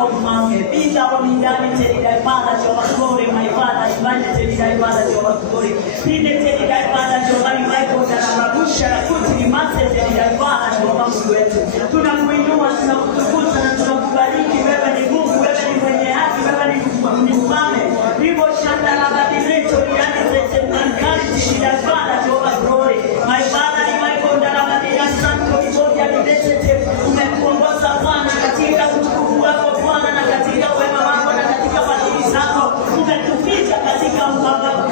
wako mfalme. Pita hapo ndani tena Father Jehovah glory my Father invite tena Father Jehovah glory. Pita tena Father Jehovah Michael na Rabusha na kuti ni mate tena Father Jehovah Mungu wetu. Tunakuinua, tunakutukuza na tunakubariki. Wewe ni Mungu, wewe ni mwenye haki, wewe ni mfalme. Hivyo shanda la badiliko yani tete mankali tena Father Jehovah glory. My Father Michael na Rabusha santo ibodia nitete. Umekuongoza Bwana katika utukufu wako Bwana na katika wema wako na katika fadhili zako. Umetuficha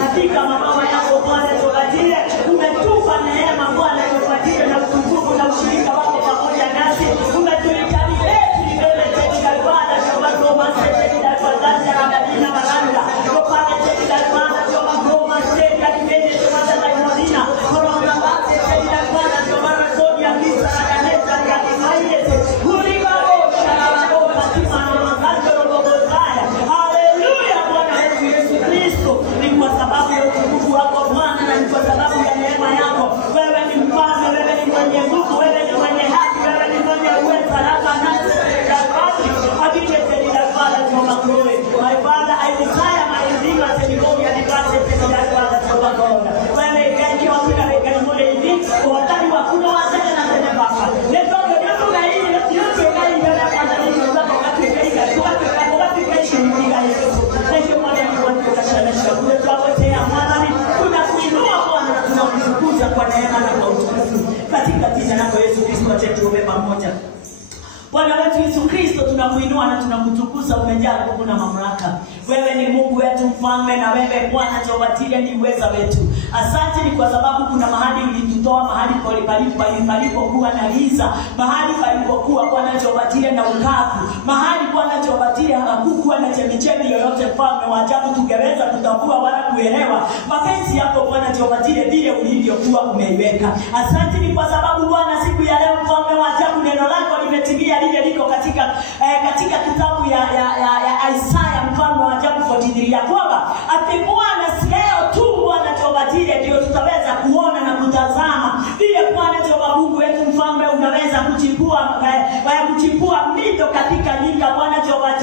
katika mabawa yako Bwana tukatie. Umetupa neema Bwana tukatie na utukufu na ushirika wako pamoja nasi. Umetuita mbele katika Bwana Jehovah Roma tena kwa daraja la Madina Baranga. Kwa tena Bwana Jehovah Roma tena kimeni tena la Madina. Kwa basi tena Bwana Jehovah Roma ya Misa na Kanisa ya Kimaile. Kwa sababu ya neema yako. Wewe ni mfalme, wewe ni mwenye nguvu, wewe ni mwenye haki, wewe ni mwenye uwezo. Hapa nasi tunabaki abije tena Father Jehovah glory. My Father, I desire my redeemer to go and advance tena Father Jehovah glory. Wewe kanki watu na kanki mole hivi, wakati wa kuna wazee na tena baba. Leo ndio na hii ndio kai ndio na kwanza ndio zako wakati kai wakati kai shiriki kai. Thank you for the one to kashanisha. Tunataka amani. Tunakuinua Bwana na tunakutukuza kwa neema na kwa utukufu. Katika jina lako Yesu Kristo acha tuombe pamoja. Bwana wetu Yesu Kristo tunakuinua na tunakutukuza, umejaa nguvu na mamlaka. Wewe ni Mungu wetu mfalme na wewe Bwana Jehovah ni uweza wetu. Asante ni kwa sababu kuna mahali ulitutoa, mahali palipokuwa na giza, mahali palipokuwa Bwana Jehovah na ukavu, mahali Bwana Jehovah hakukuwa na chemichemi yoyote mfalme wa ajabu tungeweza kutambua wala kuelewa mapenzi yako Bwana Jehovah vile ulivyokuwa umeiweka. Asante ni kwa sababu Bwana siku ya leo mfalme wa ajabu neno lako limetimia lile liko katika kitabu ya Isaya mfalme wa ajabu 43 ya kwamba ati Bwana leo tu Bwana Jehovah ndio tutaweza kuona na kutazama vile Bwana Jehovah Mungu wetu mfalme unaweza kuchimbua mito katika nyika Bwana Jehovah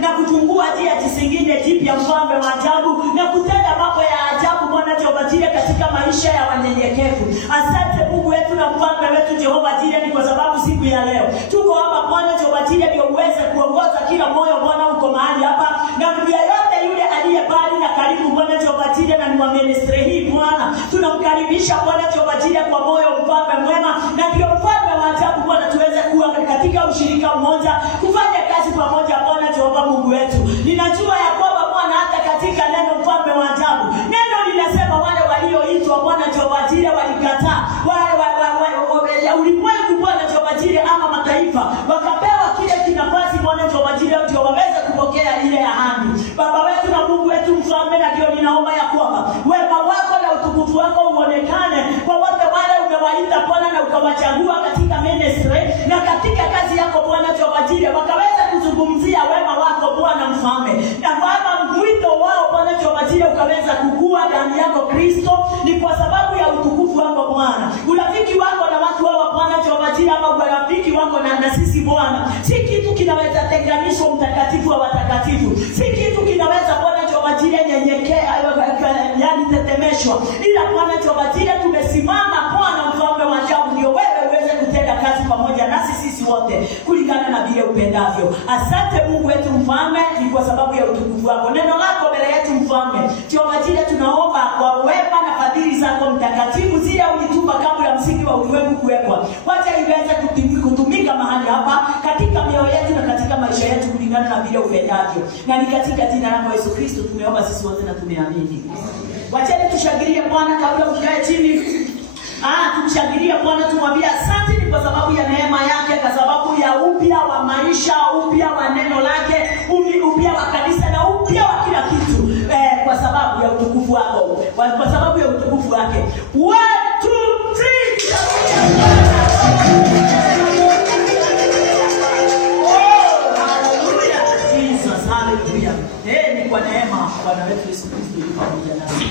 na kutungua njia zingine jipya mfalme wa ajabu na kutenda mambo ya ajabu Bwana Jehovah katika maisha ya wanyenyekevu. Asante Mungu wetu na mfalme wetu Jehovah ni kwa sababu siku ya leo tuko hapa Bwana Jehovah ndio uweze kuongoza kila moyo Bwana uko mahali hapa na mtu yote yule aliye mbali na karibu Bwana Jehovah na ni wa ministry hii Bwana tunamkaribisha Bwana Jehovah kwa moyo mfalme mwema na ndio mfalme wa ajabu Bwana tuweze kuwa katika ushirika mmoja kufanya kazi pamoja Bwana Jehovah Mungu wetu. Ninajua ya kwamba Bwana hata katika neno mfalme wa ajabu neno linasema wale walioitwa Bwana Jehovah walikataa ulimwengu Bwana Jehovah ama mataifa wakapewa kile kinafasi Bwana Jehovah ndio waweze kupokea ile ahadi. Baba wetu na Mungu wetu mfalme na ndio ninaomba ya kwamba wema wako na utukufu wako uonekane kwa wote wale umewaita Bwana na ukawachagua katika ministry na katika kazi yako Bwana Jehovah wakaweza kuzungumzia wema wako Bwana mfalme na Baba mwito wao Bwana Jehovah ukaweza kukua ndani yako Kristo ni kwa sababu ya utukufu wako Bwana. Urafiki wako na watu hao Bwana Jehovah ama urafiki wako na sisi Bwana si kitu kinaweza tenganishwa mtakatifu wa watakatifu. Si kitu kinaweza Bwana Jehovah nyenyekea yani tetemeshwa. Ila Bwana Jehovah tumesimama Bwana mfalme wa ajabu ndio wewe uweze kutenda kazi pamoja nasi sisi wote kulingana na vile upendavyo. Asante Mungu wetu mfalme ni kwa sababu ya utukufu wako. Neno lako mbele yetu mfalme. Jehovah tunaomba kwa wema na fadhili zako mtakatifu zile ulitupa kabla msingi wa ulimwengu kuwekwa. Wacha iweze kutumika mahali hapa katika mioyo yetu na katika maisha yetu kulingana na vile upendavyo. Na ni katika jina lako Yesu Kristo tumeomba sisi wote na tumeamini. Wacha tushangilie Bwana kabla mkae chini. Tumshangilie Bwana tumwambie asante ni kwa sababu ya neema yake, kwa sababu ya upya wa maisha, upya wa neno lake, upya wa kanisa na upya wa kila kitu kwa sababu ya utukufu wako. Kwa sababu ya utukufu wake. 1 2 3 ni kwa neema Bwana wetu Yesu Kristo yuko pamoja nasi.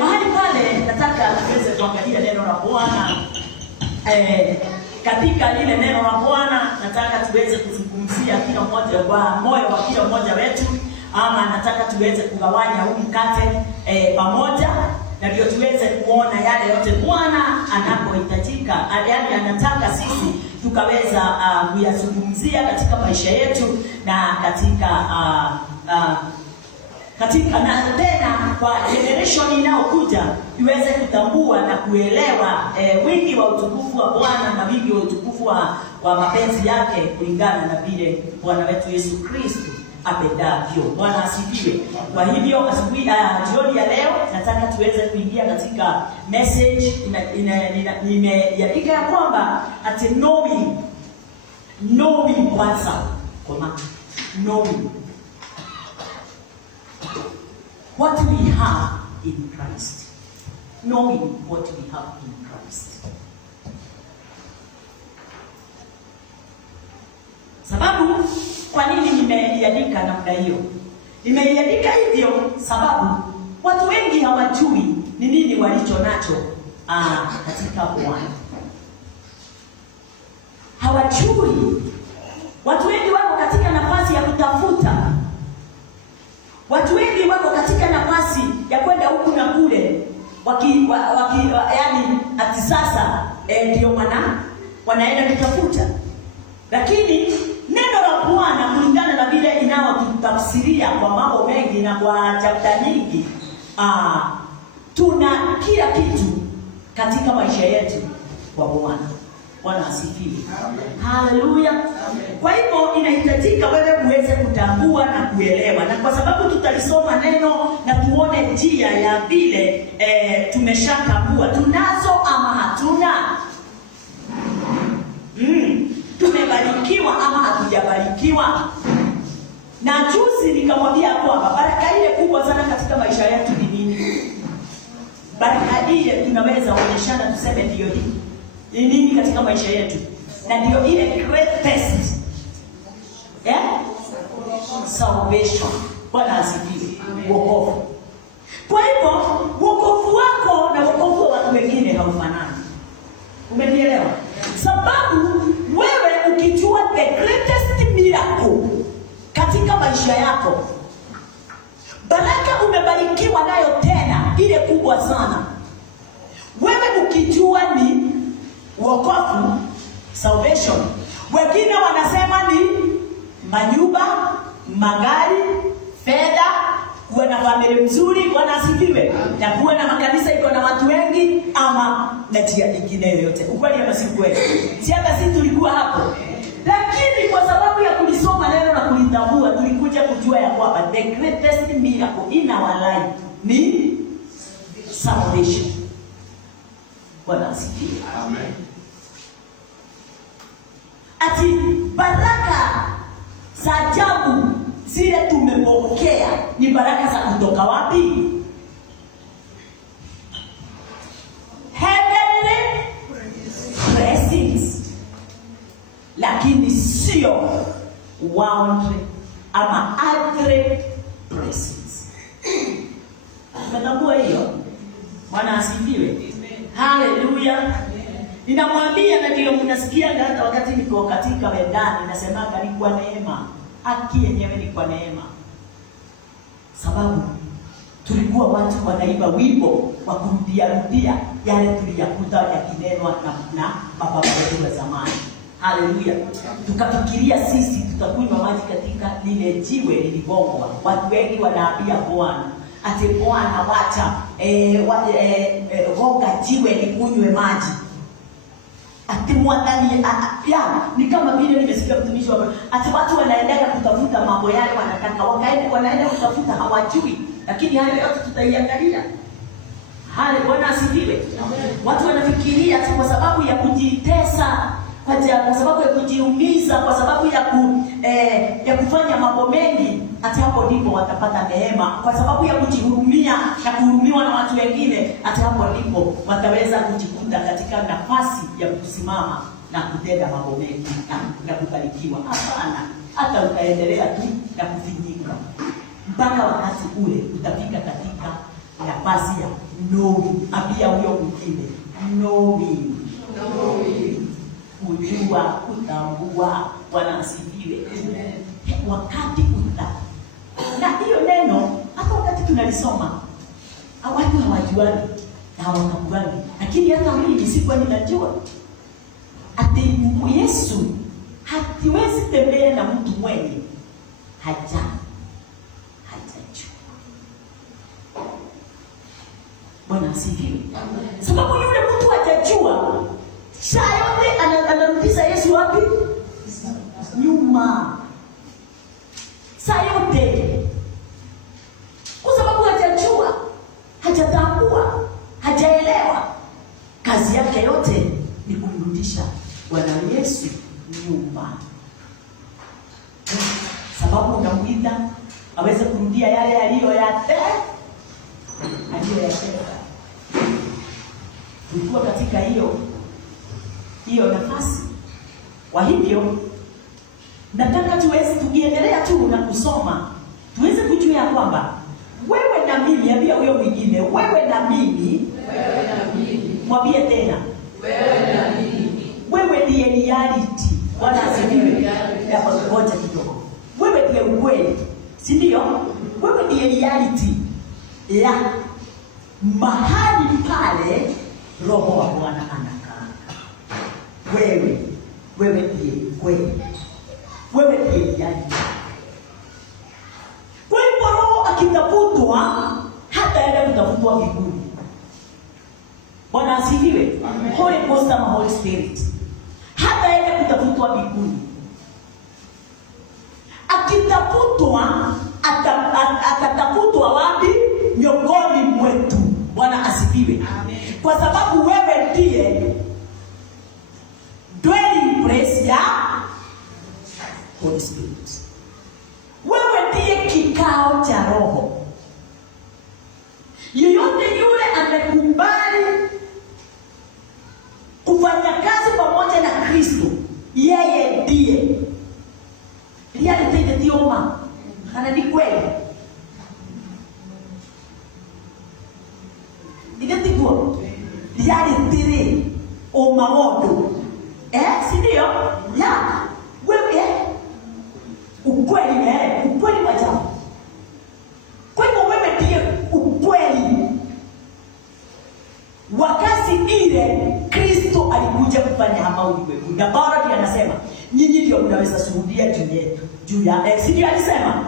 Mahali pale nataka tuweze kuangalia neno la Bwana. Katika lile neno la Bwana nataka tuweze kuzungumzia kila mmoja kwa moyo wa kila mmoja wetu, ama nataka tuweze kugawanya huu mkate pamoja, na ndio tuweze kuona yale yote Bwana anapohitajika, yaani anataka sisi tukaweza kuyazungumzia katika maisha yetu na katika na tena kwa generation inayokuja iweze kutambua na kuelewa wingi wa utukufu wa Bwana na wingi wa utukufu wa mapenzi yake kulingana na vile Bwana wetu Yesu Kristo apendavyo. Bwana asifiwe. Kwa hivyo asubuhi jioni ya leo nataka tuweze kuingia katika message nimeandika ya kwamba at knowing kwanza, knowing what we have in Christ. Knowing what we have in Christ. Sababu kwa nini nimeiandika namna hiyo? Nimeiandika hivyo sababu watu wengi hawajui ni nini walicho nacho katika Bwana. Hawajui. Watu wengi wako katika nafasi ya kutafuta. Watu wengi wako katika nafasi ya kwenda huku na kule, yaani ati sasa ndio wanaenda kutafuta. Lakini neno la Bwana kulingana na vile inayotafsiria kwa mambo mengi na kwa chapter nyingi, tuna kila kitu katika maisha yetu kwa Bwana. Bwana asifiwe. Haleluya. Kwa hivyo inahitajika wewe uweze kutambua na kuelewa, na kwa sababu tutalisoma neno na tuone njia ya vile tumeshatambua tunazo ama hatuna. Tumebarikiwa ama hatujabarikiwa. Na juzi nikamwambia kwamba baraka ile kubwa sana katika maisha yetu ni nini? Baraka ile tunaweza kuonyeshana tuseme ndio hii. Ni nini katika maisha yetu? Na ndio ile greatest salvation. Bwana asifiwe. Wokovu. Kwa hivyo wokovu wako na wokovu wa watu wengine haufanani. Umenielewa? Sababu wewe ukijua the greatest miracle katika maisha yako, baraka umebarikiwa nayo tena ile kubwa sana, wewe ukijua ni wokovu, salvation. Wengine wanasema ni manyumba, magari, fedha, kuwa na familia mzuri, Bwana asifiwe, na kuwa na makanisa iko na watu wengi, ama na njia nyingine yoyote. Ukweli ama si kweli? Si hata sisi tulikuwa hapo. Lakini kwa sababu ya kulisoma neno na kulitambua, tulikuja kujua ya kwamba the greatest miracle in our life ni salvation. Bwana asifiwe. Amen. Ati baraka za ajabu zile tumepokea ni baraka za kutoka wapi? Heavenly blessings. Lakini sio worldly ama earthly blessings. Umetambua hiyo? Bwana asifiwe. Haleluya. Ninamwambia, na ndio mnasikia hata wakati niko katika wendani nasemaga ni kwa neema. Haki yenyewe ni kwa neema. Sababu tulikuwa watu wanaimba wimbo wa kurudia yale tuliyakuta yakinenwa na baba wetu wa zamani. Haleluya. Tukafikiria sisi tutakunywa maji katika lile jiwe lilibongwa. Watu wengi wanaambia Bwana ati Bwana wacha gonga jiwe likunywe maji. Ati mwadhani ni kama vile nimesikia mtumishi wa ati watu wanaenda kutafuta mambo yale wanataka, wanaenda kutafuta hawajui, lakini hayo yote tutaiangalia. Bwana asifiwe. Watu wanafikiria kwa sababu ya kujitesa, kwa sababu ya kujiumiza, kwa sababu ya kufanya mambo mengi, hata hapo ndipo watapata neema. Kwa sababu ya kujihurumia na kuhurumiwa na watu wengine, hata hapo ndipo wataweza kujikuta katika nafasi ya kusimama na kutenda mambo mengi na kubarikiwa. Hapana, hata utaendelea tu na kufinyika mpaka wakati ule utafika katika nafasi ya knowing. Abia huyo mwingine knowing. kujua, kutambua. Bwana asifiwe. Wakati na hiyo neno hata wakati tunalisoma watu hawajuani na hawatambuani, lakini hata mimi sikuwa ninajua ati Yesu hatiwezi tembea na mtu mwenye hajajua. Bwana asifiwe. Sababu yule mtu hajajua, saa yote anarudisha Yesu wapi? Nyuma. Saa yote. Kwa sababu hajajua, hajatambua, hajaelewa. Kazi yake yote ni kumrudisha Bwana Yesu nyuma. Sababu unamuita aweze kurudia yale aliyoyatenda. Tulikuwa katika hiyo nafasi. Kwa hivyo nataka tukiendelea tu na kusoma tuweze kujua kwamba wewe na mimi, ambia huyo mwingine, wewe na mimi, mwambie tena, wewe ndiye reality. Bwana asifiwe. Hapo ngoja kidogo. Wewe ndiye ukweli, si ndio? Wewe ndiye reality ya mahali pale Roho wa Bwana anakaa. Wewe ndiye kweli. Wewe ndiye reality. Kwa hivyo Roho akitafutwa, hata yeye kutafutwa mbinguni. Bwana asifiwe. Holy Ghost ama Holy Spirit, hata yeye kutafutwa mbinguni. Akitafutwa, atatafutwa wapi? Miongoni mwetu. Bwana asifiwe. Kwa sababu wewe ndiye dwelling place ya Holy Spirit. Wewe ndiye kikao cha Roho. Yeyote yule amekubali kufanya kazi pamoja na Kristo, yeye ndiye reality ndio dioma. Kana ni kweli. Ndio reality o maodo. Si ndio? Ya. Wewe ukweli majabu. Kwa hivyo wewe ndiye ukweli. Wakati ile Kristo alikuja kufanya hapa ulimwengu, na Paulo anasema nyinyi ndio mnaweza shuhudia juu yetu. Juu ya si ndio alisema?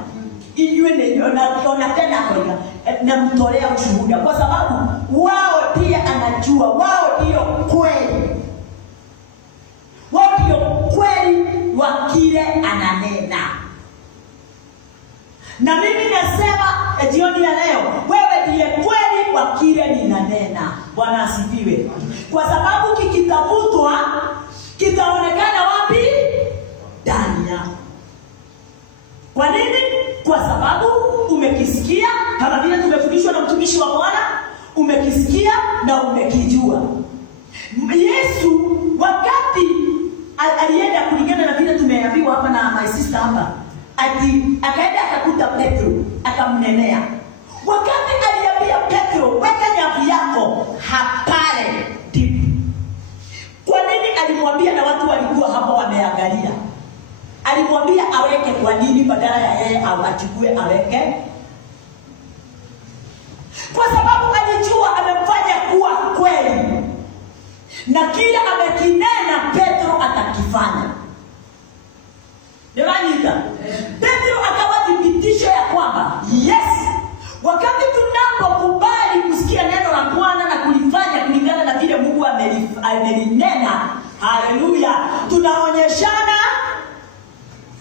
Inywe ndio na tena kwa na mtolea ushuhuda, kwa sababu wao pia anajua, wao ndio kweli. Wao ndio kweli wa kile ananena. Na mimi nasema jioni ya leo, wewe ndiye kweli wa kile ninanena. Bwana asifiwe. Kwa sababu kikitafutwa kitaonekana wapi? Ndani yako. Kwa nini? Kwa sababu umekisikia, kama vile tumefundishwa na mtumishi wa Bwana, umekisikia na umekijua. Yesu wakati alienda kulingana na vile tumeambiwa hapa na my sister hapa, akaenda akakuta Petro, akamnenea. Wakati aliambia Petro, weka nyavu yako hapale ndipo. Kwa nini alimwambia na watu walikuwa hapo wameangalia? Alimwambia aweke kwa nini badala ya yeye awachukue aweke? Kwa sababu alijua amemfanya kuwa kweli. Na kila amekinena Petro atakifanya. Ndio Petro akawa thibitisho ya kwamba yes, wakati tunapokubali kusikia neno la Bwana na kulifanya kulingana na vile Mungu amelinena, haleluya, tunaonyeshana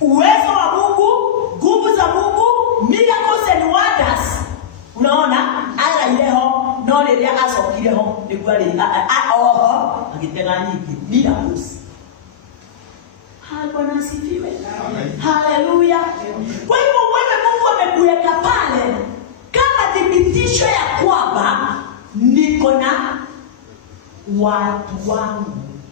uwezo wa Mungu, nguvu za Mungu, miracles and wonders. Unaona? Ala ileho, no ile asokileho, ni kweli akitenga nyingi miracles. Bwana asifiwe. Haleluya. Kwa hivyo wewe Mungu amekuweka pale kama thibitisho ya kwamba niko na watu wangu,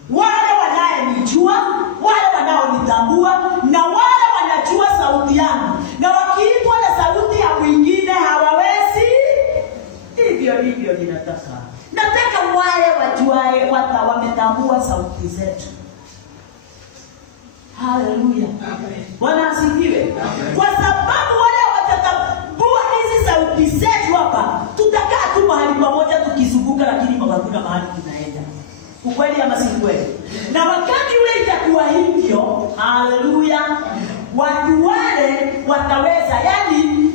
wale wanayenijua, wale wanaonitambua, na wale wanajua sauti yangu, na wakiitwa na sauti ya mwingine hawawezi. Hivyo ninataka wale wajuae wametambua sauti zetu. Haleluya. Bwana asifiwe. Kwa sababu wale watatambua hizi sauti zetu hapa, tutakaa tu mahali pamoja tukizunguka, lakini hakuna mahali tunaenda. Ukweli ama si kweli? Na wakati ule itakuwa hivyo, haleluya, watu wale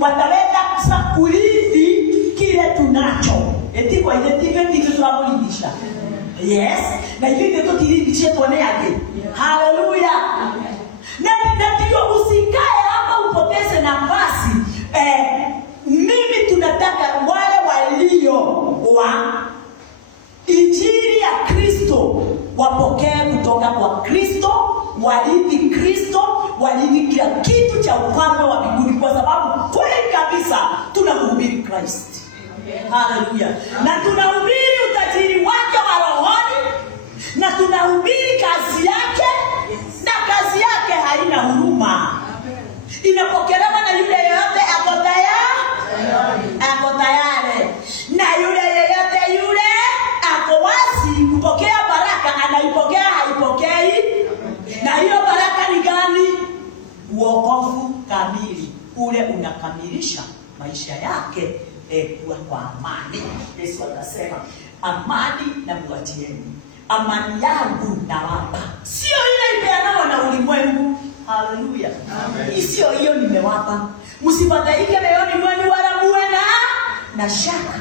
wataweza kusakulithi kile tunacho. Eti kwa ile tivyo tunabolidisha. Yes, na hivyo ndio tulidisha tuone yake. Haleluya. Na ndio usikae hapa upoteze nafasi. Mimi tunataka wale walio wa Injili ya Kristo wapokee kutoka kwa Kristo, walithi Kristo, walithi kila kitu cha ufalme wa mbinguni, kwa sababu kweli kabisa tunahubiri Kristo. Haleluya. Na tunahubiri utajiri wake wa rohoni, na tunahubiri kazi yake, na kazi yake haina huruma. Inapokelewa na yule yeyote ako tayari. Na yule yeyote yule ako wazi kupokea baraka, anaipokea haipokei. Na hiyo baraka ni gani? Wokovu kamili, ule unakamilisha maisha yake kuwa kwa amani. Yesu anasema, amani na mwatieni, amani yangu nawapa, sio ile ipeanwa na ulimwengu. Haleluya. Sio hiyo nimewapa. Msifadhaike moyoni mwenu wala muwe na shaka.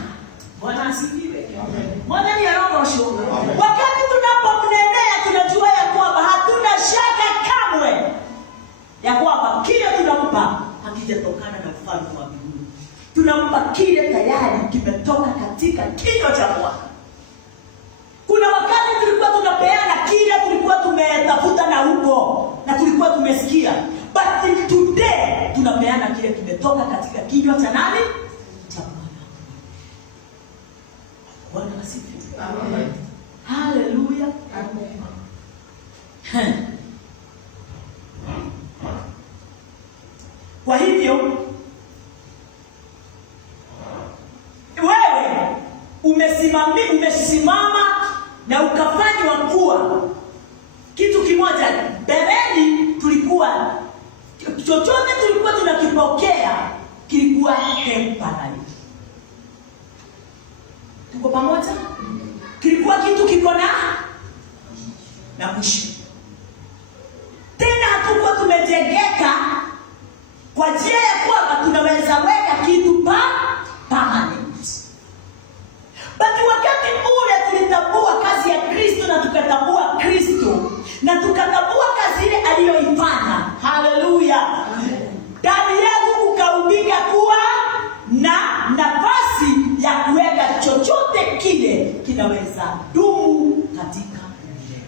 Bwana asifiwe. Bwana ni arogosho. Wakati tunapomnenea tunajua ya kwamba hatuna shaka kamwe ya kwamba kile tunampa hakijatokana na ufalme wa mbinguni. Tunampa kile tayari kimetoka katika kinywa cha Bwana. Kuna wakati tulikuwa tunapeana kile tulikuwa tumetafuta na huko na tulikuwa tumesikia, but today tunapeana kile kimetoka katika kinywa cha nani? Cha Bwana. Bwana asifiwe. Amen. Haleluya. Amen. Kwa hivyo wewe umesimama na ukafanywa kuwa kitu kimoja. Mbeleni tulikuwa chochote tulikuwa tunakipokea kilikuwa temporary. Tuko pamoja? Kilikuwa kitu kiko na mwisho. Tena hatukuwa tumejengeka kwa njia ya kwamba tunaweza weka kitu permanent. Bali wakati ule tulitambua kazi ya Kristo na tukatambua Kristo na tukatambua kazi ile aliyoifanya. Haleluya. Ndani yetu ukaumbika kuwa na nafasi ya kuweka chochote kile kinaweza dumu katika milele.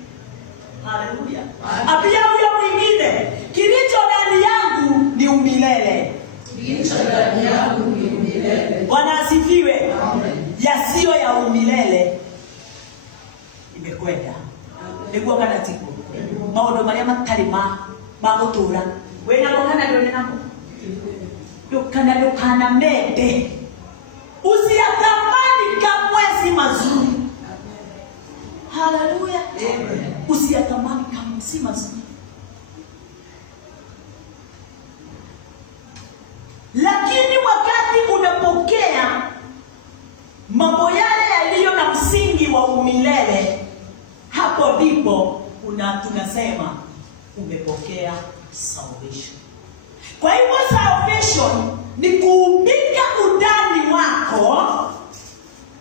Haleluya. Apia huyo mwingine, kilicho ndani yangu ni umilele. Kilicho ndani yangu ni umilele. Bwana asifiwe. Amen. Yasiyo ya umilele imekwenda. Nikuwa kana tiko. Maono maria matarima magotura. Wena kana ndio nako. Kana mede. Usiyatamani kamwe si mazuri. Haleluya. Amen. Usiyatamani kamwe si mazuri. Lakini wakati unapokea mambo yale yaliyo na msingi wa umilele, hapo ndipo tunasema umepokea salvation. Kwa hivyo salvation ni kuumbika undani wako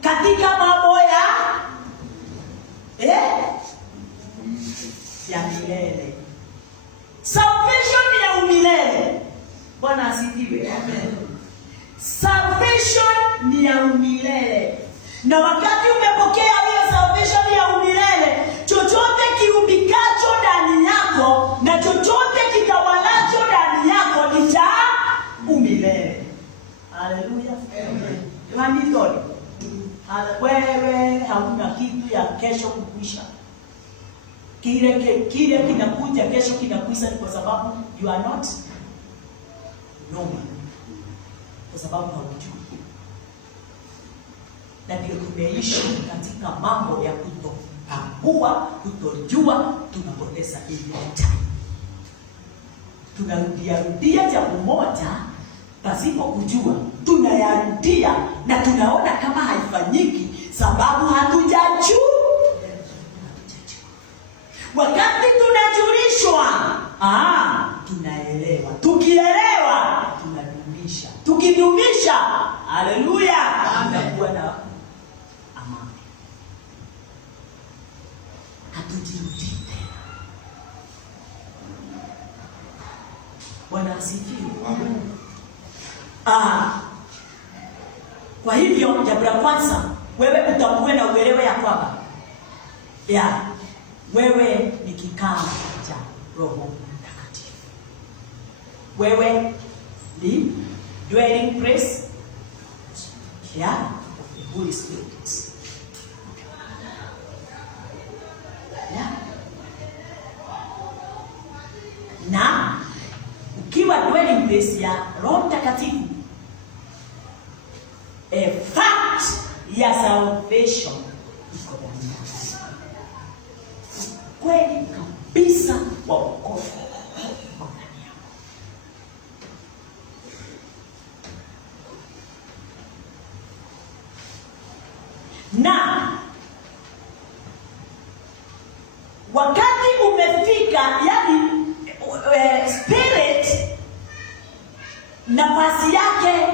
katika mambo ya milele. Salvation ni ya umilele. Bwana asifiwe. Amen. Salvation ni ya umilele. Na wakati umepokea hiyo salvation ya umilele, chochote kiumbikacho ndani yako na chochote kitawalacho ndani yako ni cha umilele. Haleluya. Amen. Yohani, wewe hauna kitu ya kesho kukwisha. Kile kinakuja kesho kinakwisha kwa sababu you are not normal. Kwa sababu haujui. Na ndio tumeishi katika mambo ya kutotambua, kutojua, tunapoteza ile time. tunarudia jambo moja pasipo kujua, tunayarudia na tunaona kama haifanyiki sababu hatujajua. Wakati tunajulishwa, tunaelewa. Tukielewa, tunadumisha. Tukidumisha, haleluya, tunakuwa na amani. Hatujirudi tena. Bwana asifiwe. Kwa hivyo jambo la kwanza, wewe utambue na uelewe ya kwamba wewe ni kikao cha Roho Mtakatifu. Wewe ni dwelling place of the Holy Spirit. Na ukiwa dwelling place ya Roho Mtakatifu, a fact ya salvation iko ndani yako. Kweli kabisa wa wokovu iko ndani yako. Na wakati umefika, yani spirit nafasi yake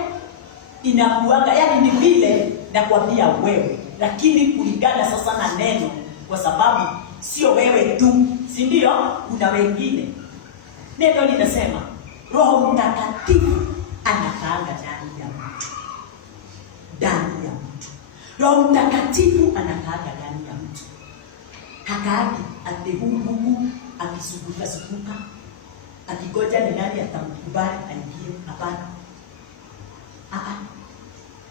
inakuanga, yani ni vile na kuambia wewe, lakini kulingana sasa na neno, kwa sababu sio wewe tu, si ndio? Kuna wengine. Neno linasema Roho Mtakatifu anakaanga ndani ya mtu. Ndani ya mtu. Roho Mtakatifu anakaanga ndani ya mtu. Hakaagi atehungu akisubuka akigoja ni nani atamkubali aingie. Hapana.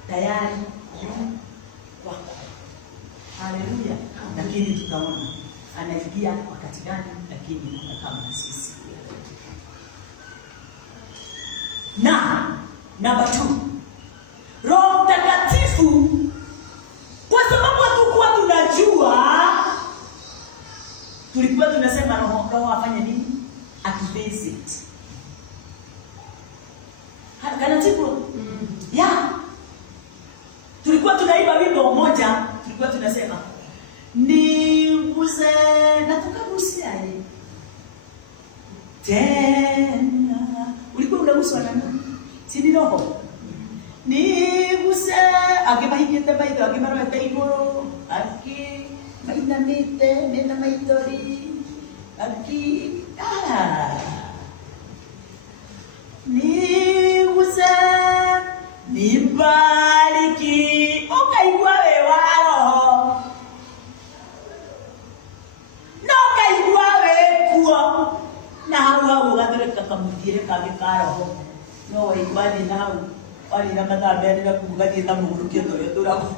Tayari wako. Haleluya. Lakini tutaona anaingia wakati gani, lakini kama sisi. Na namba 2, Roho Mtakatifu, kwa sababu hatukuwa tunajua, tulikuwa tunasema Roho afanye nini? Akivisit. Kanatibu. Tulikuwa tunaimba wimbo mmoja, tulikuwa tunasema niguse na tukagusia tena. Ulikuwa unaguswa na nini? Si ni Roho? Niguse akibahigite baido akimara taigoro aki maina mite nena maitori aki niguse nibariki ukaigua we wa Roho no kaigua we kuo na hawa ugathirika kamutire kage ka Roho no waigwani nao wali na madhambi na kugathie na mugurukio ndio turako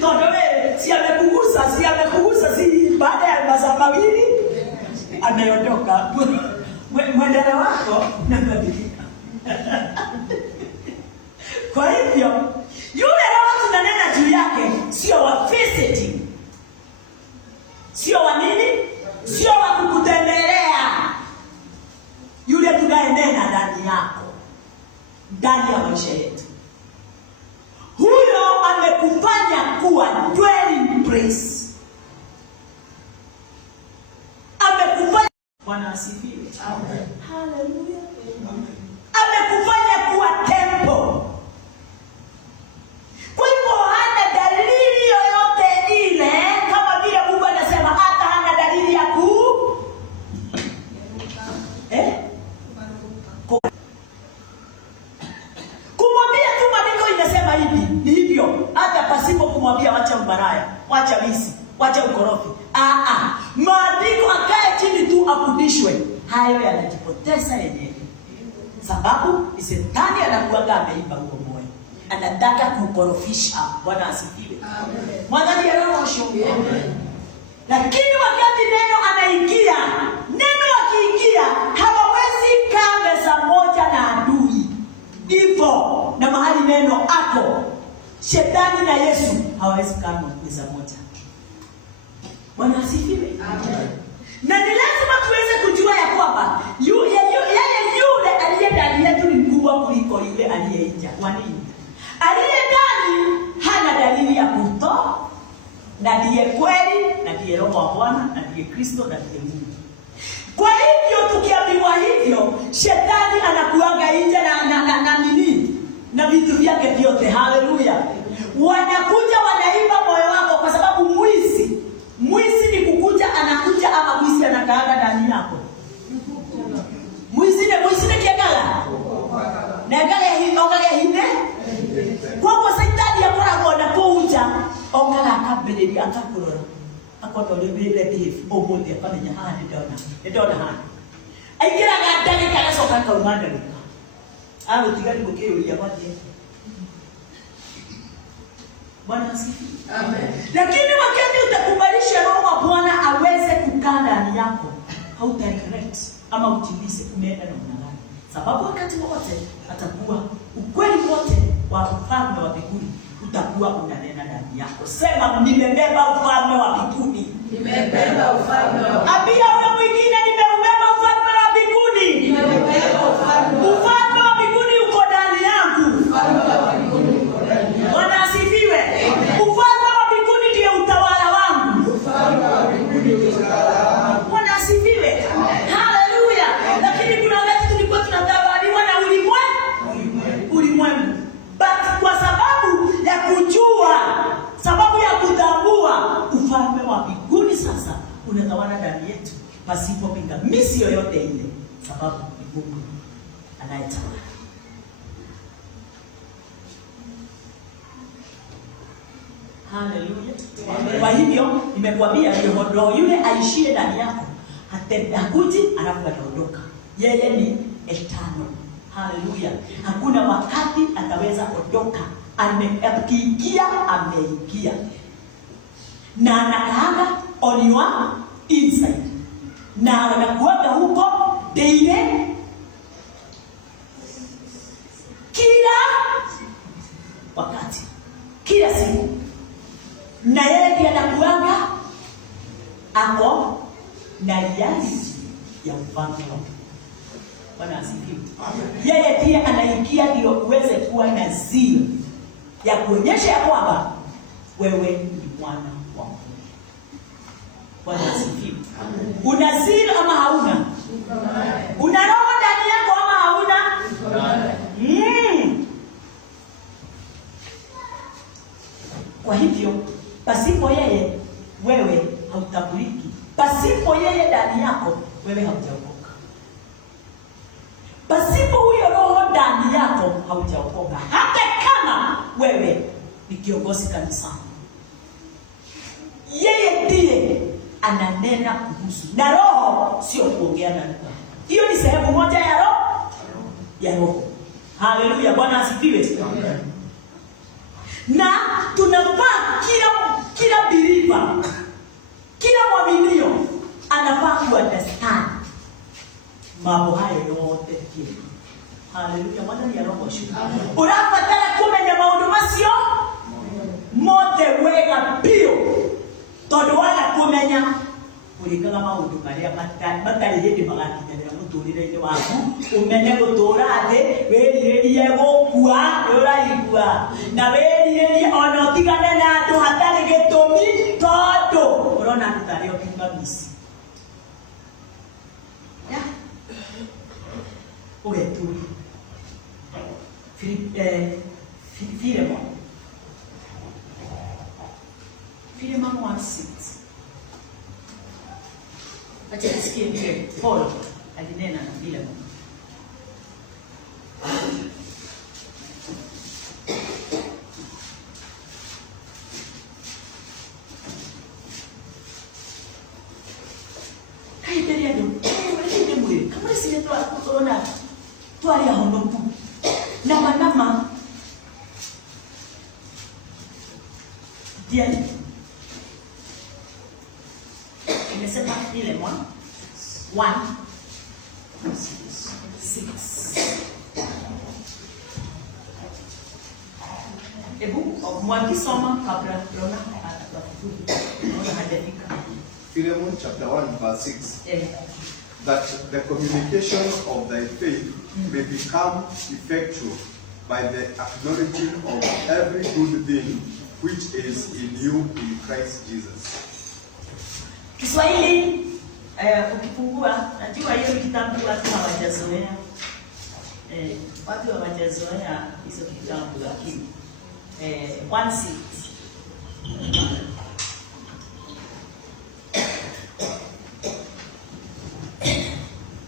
todo wewe si amekugusa si baada ya masaa mawili anaondoka mwendele wako na badilika. Kwa hivyo yule Roho tunanena juu yake sio wa visiting, sio wa nini, sio wa kukutembelea. Yule tunayenena ndani yako, ndani ya maisha yetu, huyo amekufanya kuwa dwelling place. Amekufanya. Bwana asifiwe. Amen. Haleluya. Amekufanya kuwa temple. Kwa hivyo hana dalili yoyote ile, kama vile Mungu anasema hata hana dalili ya kumwambia tu. Maandiko inasema hivi, ni hivyo, hata pasipo kumwambia wacha ubaraya, wacha wizi, wacha ukorofi. Maandiko akae chini tu afundishwe, hayo yanajipoteza yenyewe. Sababu ni Shetani anakuanga ameiba huo moyo, anataka kukorofisha. Bwana asifiwe. Amen. Mwanadamu anaoshia. Amen. Lakini wakati neno anaingia, neno akiingia, hawawezi kaa meza moja na adui. Hivyo na mahali neno ako, Shetani na Yesu hawawezi kaa meza moja. Bwana asifiwe. Amen. Na ni lazima tuweze kujua Aliye ndani hana dalili ya kutoa, na ndiye kweli, na ndiye Roho wa Bwana, na ndiye Kristo, na ndiye Mungu. Kwa hivyo tukiambiwa hivyo, shetani anakuanga nje na nini? Na vitu vyake vyote. Haleluya. Wanakuja wanaiba moyo wako, kwa sababu mwizi ni kukuja, anakuja ama mwizi anakaaga ndani yako. Mwizi ni kiagala. Na gale hine. Kwa shetani yakoragwo na kuja, ongala akambiriri akakurora. Akondo lebele beef omundi akamenya handi ndona handi. Aikira gatani kana soka ka umanda nika. Alo tigari bokeo ya waje. Bwana asifiwe. Amen. Lakini wakati utakubalisha Roho wa Bwana aweze kukaa ndani yako, hautaregret ama utimize umeenda na unangani. Sababu wakati wote atakuwa ukweli wote wa ufalme wa mbinguni utakuwa unanena ndani yako. Sema nimebeba ufalme wa mbinguni. Nimebeba ufalme wa mbinguni. Ambia wewe mwingine nimebeba ufalme wa mbinguni. Nimebeba ufalme wa mbinguni uko ndani yangu. Ufalme wa mbinguni uko ndani yangu. Bwana asifiwe. Ufalme wa mbinguni ndio utawala wangu. Ufalme wa mbinguni ndio utawala wangu. Bwana asifiwe. Haleluya. Lakini kuna wakati tulikuwa tunatawaliwa na ulimwengu. Kwa sababu ya kujua, sababu ya kutambua ufalme wa mbinguni sasa unatawala ndani yetu pasipo pingamizi yoyote ile, sababu ni Mungu anayetawala. Haleluya. Kwa hivyo nimekuambia roho yule aishie ndani yako hakuji alafu anaondoka. Yeye ni etano. Haleluya. Hakuna wakati ataweza ondoka. Akiingia ameingia. Na anakaanga on your inside. Na anakuaga huko daily. Kila wakati. Kila siku. Na yeye ndiye anakuaga ako na reality ya ufalme wa Mungu. Bwana asifiwe. Yeye pia anaingia ndio uweze kuwa na zio ya kuonyesha ya kwamba wewe ni mwana wa Mungu. Bwana asifiwe. Una zio ama hauna? Una roho ndani yako ama hauna? Kwa hivyo pasipo yeye wewe hautambuliki. Pasipo yeye ndani yako wewe haujaokoka. Pasipo huyo roho ndani yako haujaokoka. Hata kama wewe ni kiongozi kanisani, yeye ndiye ananena kuhusu. Na roho sio kuongea na lugha. Hiyo ni sehemu moja ya roho. Ya roho. Haleluya. Bwana asifiwe. Amen. Na tunafaa kila believer, kila mwaminio anafaa kuunderstand mambo hayo yote pia. Haleluya. Bwana ni roho shuka. Unapataka kumenya maundu macio mote wega bio. Todo wala kumenya kuringana maundu maria matari hindi magakinyira muturire-ini waku. Umenye gutura thi wiriririe gukua uraigua na wiriririe ona utigane na andu hatari gitumi tondu urona andu tari okingamici ugeturi Filemon 1:6. Acha nisikie vile Paulo alinena na Filemon. Kama sisi tunaona tuari ahonoku nama diani imesema Filemon 1:6. Ebu mwakisoma kabla tunaona hajafika. Philemon chapter 1:6. That the communication of thy faith may become effectual by the acknowledging of every good thing which is in you in Christ Jesus. Kiswahili ukifungua najua hiyo kitabu watu hawajazoea. Watu hawajazoea hizo kitabu lakini 1:6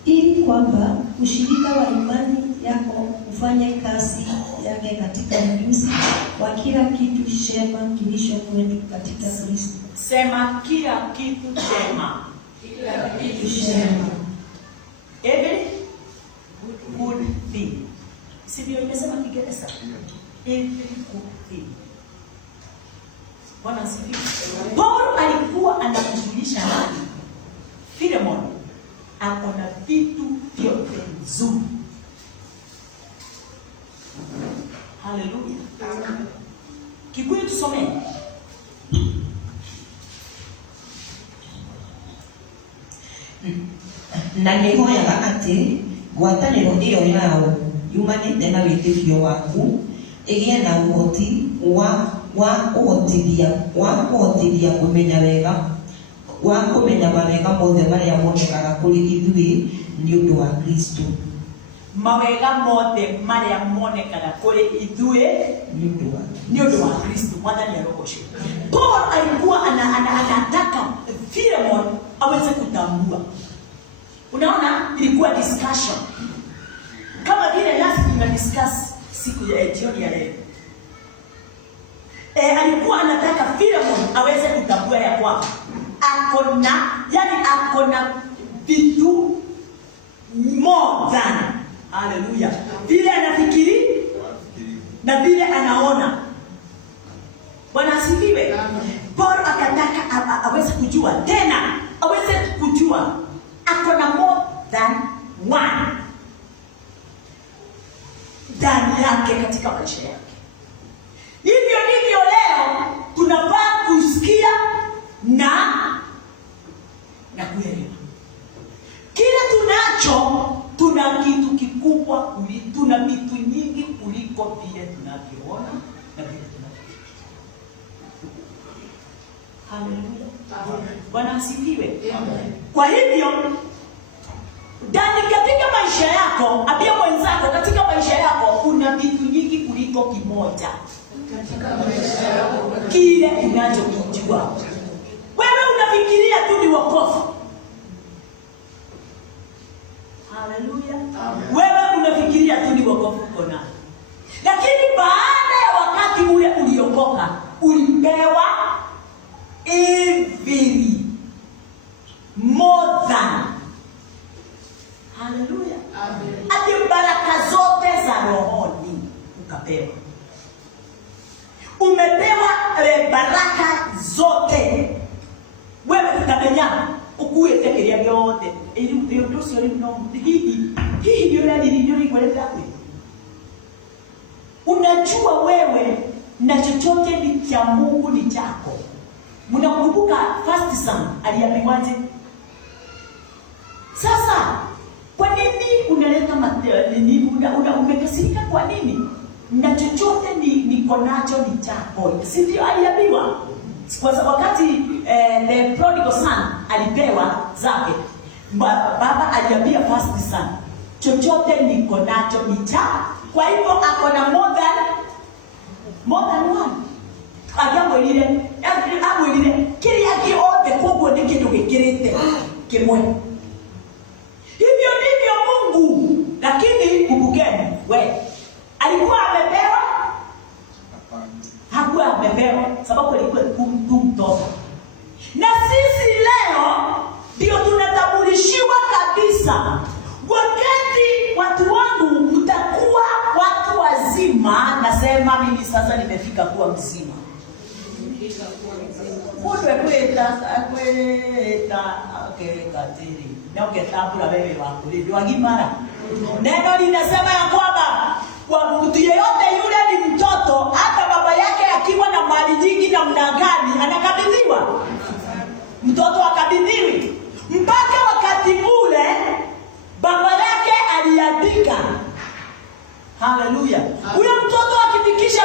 ili kwamba ushirika wa imani yako ufanye kazi yake katika ujuzi wa kila kitu chema kilicho kwetu katika Kristo. Sema kila kitu chema. Kila kitu chema. Every good thing. Sivyo imesema Kiingereza? Every good thing. Bwana asifiwe. Paulo alikuwa anakujulisha nani? Philemon. Akona vitu vyote nzuri. Haleluya. Kikuyu tusome. Na nihoyaga ati ngwatanĩro ĩyo yao yumanĩte na wĩtĩkio waku ĩgĩe na ũhoti wa kũhotithia kũmenya mawega mothe marĩa monekaga kũrĩ ithuĩ nĩ ũndũ wa Kristo. Mawega mothe marĩa monekaga kũrĩ ithuĩ nĩ ũndũ wa Kristo. Mwathani arogocwo. Paul alikuwa anataka Philemon aweze kutambua. Unaona ilikuwa discussion. Kama vile nasi tuna discuss siku ya jioni ya leo. Alikuwa anataka Philemon aweze kutambua ya kwamba akona vitu more than. Haleluya. Vile anafikiri na vile anaona. Bwana asifiwe. Paul akataka aweze kujua tena, aweze kujua akona more than one ndani yake katika maisha yake. Hivyo ndivyo leo tunafaa kusikia na kuelewa. Kile tunacho, tuna kitu kikubwa, tuna vitu nyingi kuliko vile tunavyoona na vile tunavyofikiria. Haleluya. Bwana asifiwe. Kwa hivyo ndani katika maisha yako, ambia mwenzako katika maisha yako kuna vitu nyingi kuliko kimoja. Katika maisha yako kile unachokijua. Wewe unafikiria tu ni wokovu. Haleluya. Wewe unafikiria tu ni wokovu uko nayo. Lakini baada ya wakati ule uliokoka, ulipewa every more than. Haleluya. Amen. Ati baraka zote za rohoni ukapewa. Umepewa baraka zote. Wewe utamenya ukuete kiria gyote. Ili ndio sio no. Hii ndio ndio kwenda. Unajua wewe na chochote ni cha Mungu ni chako. Mnakumbuka first son aliambiwaje? Sasa kwa nini unaleta umekasirika kwa nini? Na chochote niko nacho ni chako. Si ndio aliambiwa? Kwa sababu wakati the prodigal son alipewa zake, baba aliambia first son, chochote niko nacho ni chako. Kwa hivyo ako na more than one. Akamwelile kile yake ote kubwa ni kitu kikirete kimwe. Hivyo ndivyo Mungu. Lakini kumbukeni, alikuwa amepewa? Hakuwa amepewa sababu alikuwa mtoto. Na sisi leo ndio tunatambulishiwa kabisa. Wakati watu wangu mtakuwa watu wazima, nasema mimi sasa nimefika kuwa mzima. Mundu ekweta katiri. Na uketambula wewe wako ndio agimara. Neno linasema ya kwamba kwa mtu yeyote yule ni mtoto, hata baba yake akiwa na mali nyingi na mnagani anakabidhiwa. Mtoto akabidhiwi. Mpaka wakati ule baba yake aliandika. Haleluya. Haleluya. Huyo mtoto akifikisha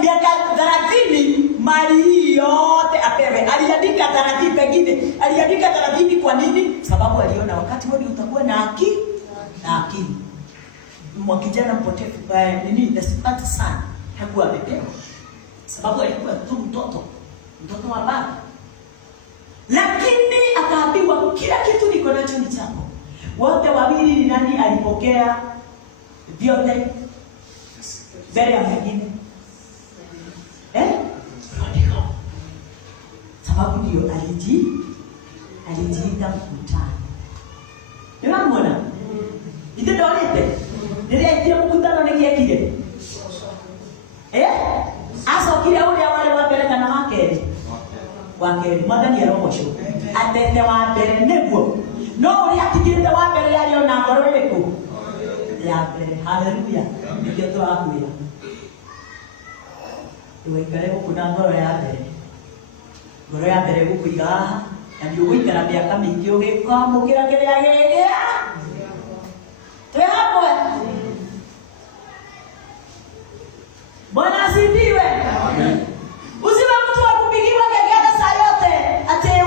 miaka 30, mali hii yote apewe. Aliandika 30 pengine. Aliandika 30 kwa nini? Sababu aliona wakati wote utakuwa na akili. Kijana mpotevu desperate sana hakuwa amepewa, sababu alikuwa tu mtoto wa baba, lakini akaambiwa kila kitu niko nacho ni chako. Wote wawili ni nani alipokea vyote mbele ya mwingine? Prodigal. Sababu ndio alijiita mkutano. Unaona? Ite dorete. Ndio mkutano ni kile. Aso kile ule wale wapeleka na wake madani ya roho sho. Atende wa mbere nebo. No uli atikirite wa mbere yali ona ngoro weko. Ya mbere. Haleluya. Ndio tu akuya. Iwe kale kuna ngoro ya mbere. Ngoro ya mbere gukuiga na ndio wikara miaka mingi ugikamukira kiria gege. Bwana asifiwe. Amen. Usiwe mtu wa kupigiwa kengele saa yote. Ate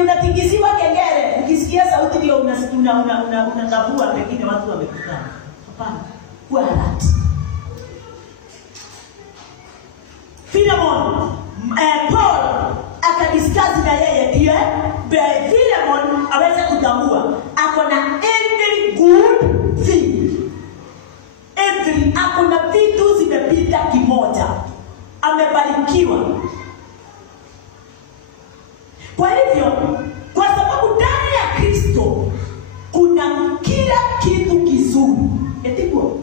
unatingiziwa kengele. Ukisikia sauti ndio unagabua pengine watu wamekutana. Hapana. Kuwa alert. Philemon, Paul akadiscuss na yeye ndiye Philemon aweze kutambua ako na every good thing. Hakuna vitu zimepita kimoja. Amebarikiwa. Kwa hivyo, kwa sababu ndani ya Kristo kuna kila kitu kizuri. Etiko.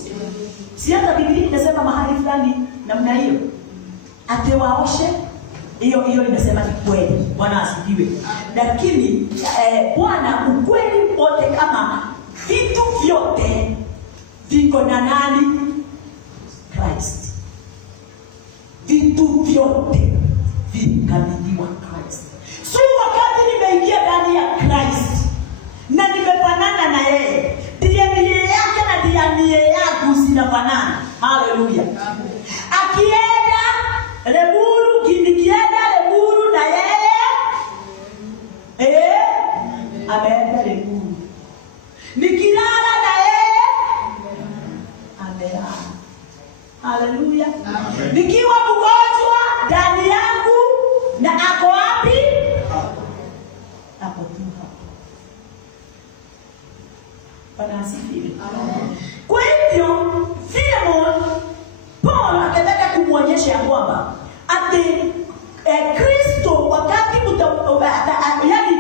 Si hata Biblia inasema mahali fulani namna hiyo. Atewaoshe. Hiyo inasema ni kweli. Bwana asifiwe. Lakini Bwana ukweli wote kama vitu vyote viko na nani? Christ. Vitu vyote vikabidhiwa Christ. So wakati nimeingia ndani ya Christ na nimefanana na yeye, DNA yake na DNA yangu zinafanana. Haleluya. Akienda Lemuru, nikienda Lemuru na yeye ameenda Lemuru. Nikilala na yeye amelala. Haleluya. Nikiwa mgonjwa ndani yangu na ako wapi? Ako tu hapo. Bwana asifiwe. Kwa hivyo Philemon, Paul akataka kumwonyesha kwamba ati Kristo wakati yani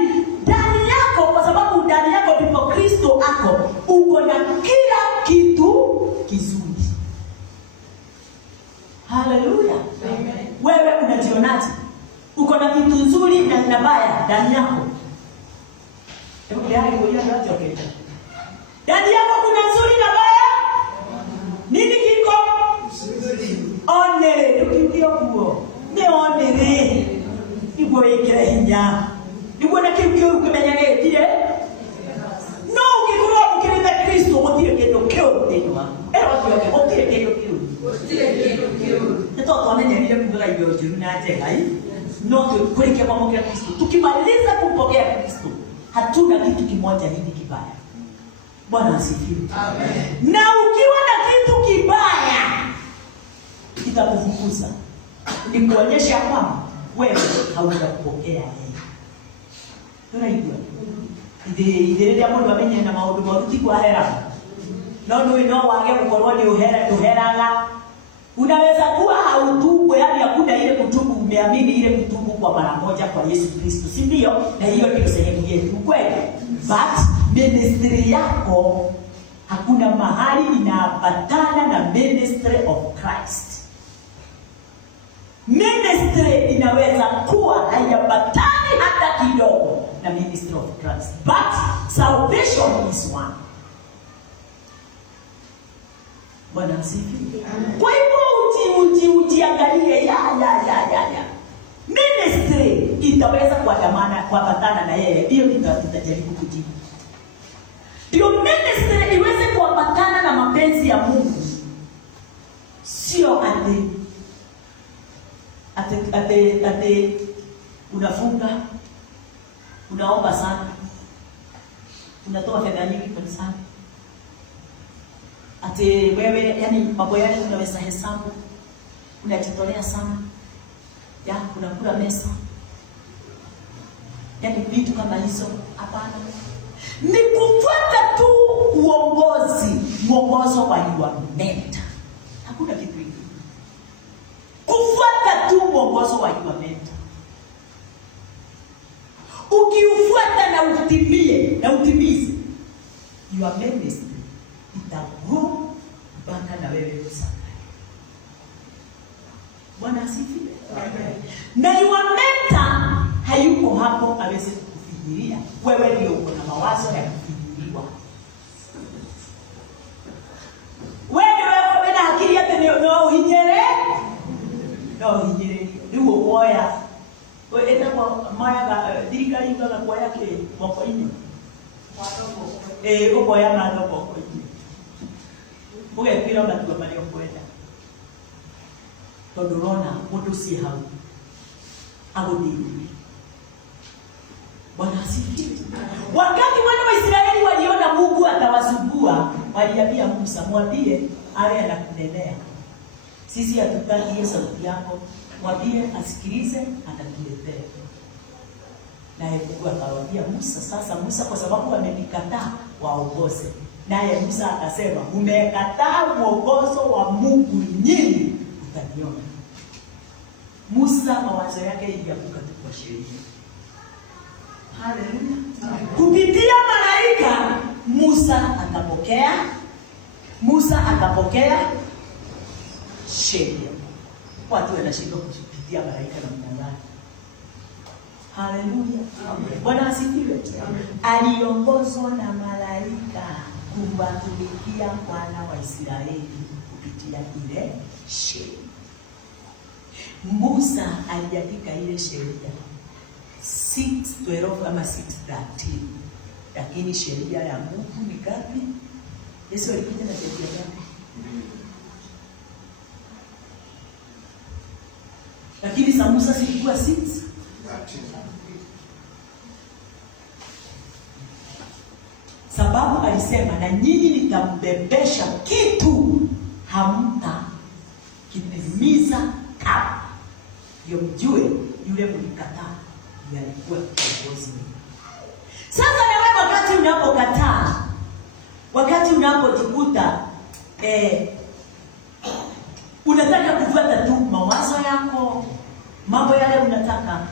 ndani yako, kwa sababu ndani yako ndipo Kristo ako, uko na kila kitu kizuri. Haleluya. Wewe unajionaje? Uko na vitu nzuri na mbaya ndani yako? Ndani yako kuna nzuri na mbaya? Nini kiko? Onere, tukio kuo. Ni onere. Ibo yekere hinya. Ibo na kikyo kumenyane tire. No, ukikura ukirida Kristo motire kendo kyo tena. Watu wake motire kendo kyo. Ndio tunaendelea kumbega hiyo jina hai. No, kuelekea kwa Kristo. Tukimaliza kumpokea Kristo, hatuna kitu kimoja hivi kibaya. Bwana asifiwe. Amen. Na ukiwa na kitu kibaya kitakufukuza. Ni kuonyesha kwamba wewe hautakupokea yeye. Tunajua. Ndio mundu amenye na maundu maruti kwa hera. No wage kukorwo ni uheraga. Unaweza kuwa hautubu, yani hakuna ile kutubu, umeamini ile kutubu kwa mara moja kwa Yesu Kristo, si ndio? Na hiyo ndio sehemu yetu kweli. But ministry yako hakuna mahali inaambatana na ministry of Christ. Ministry inaweza kuwa haiambatani hata kidogo na ministry of Christ, but salvation is one. Bwana asifiwe. Kwa hivyo ujiangalie ya. Ministry itaweza kuambatana na yeye. Hiyo nitajaribu kujibu. Ndio ministry iweze kuambatana na mapenzi ya Mungu. Sio ate unafunga, unaomba sana, unatoa fedha nyingi kanisani. Ate wewe yani mambo yale unaweza hesabu, unajitolea sana. Ya unakula mesa. Yani vitu kama hizo hapana. Ni kufuata tu mwongozo wa your mentor. Hakuna kitu kingine. Kufuata tu mwongozo wa your mentor. Ukiufuata na utimize your ministry, itagrow mpaka na wewe usaka. Bwana asifiwe. Na your mentor hayuko hapo aweze kukufikiria. Wewe ndio uko na mawazo ya kufikiriwa. Wewe na akili yako ndio hinyere. Ndio moya. Wewe enda kwa maya dirika inga kwa yake moko inyo. Uko ya na ndo moko inyo. Uwe pira mtu ambaye kwenda. Todorona mtu si hau. Agodi. Bwana asifiwe. Wakati wana wa Israeli waliona Mungu atawasumbua, waliambia Musa, mwambie awe anakunenea. Sisi hatutaki hiyo sauti yako. Mwambie asikilize, atatuletea. Naye Mungu akawaambia Musa, sasa Musa kwa sababu amekataa waongoze. Naye Musa akasema, umekataa mwongozo wa Mungu nyinyi, utaniona. Musa mawazo yake ilianguka tu kwa sheria. Haleluya. Kupitia malaika Musa akapokea sheria. Watu wanashindwa kupitia malaika na mwanadamu. Haleluya. Bwana asifiwe. Aliongozwa na malaika kuwatumikia wana wa Israeli kupitia ile sheria. Musa aliandika ile sheria 6:12 ama 6:13. Lakini sheria ya Mungu ni gapi? Yesu alikuja na sheria gapi? Lakini za Musa zilikuwa 6:13. Sababu alisema, na nyinyi nitambebesha kitu hamta kitimiza kama. Ndio mjue yule mlikataa alikuwa kiongozi. Sasa na wewe wakati unapokataa, wakati unapojikuta unataka kufuata tu mawazo yako, mambo yale unataka,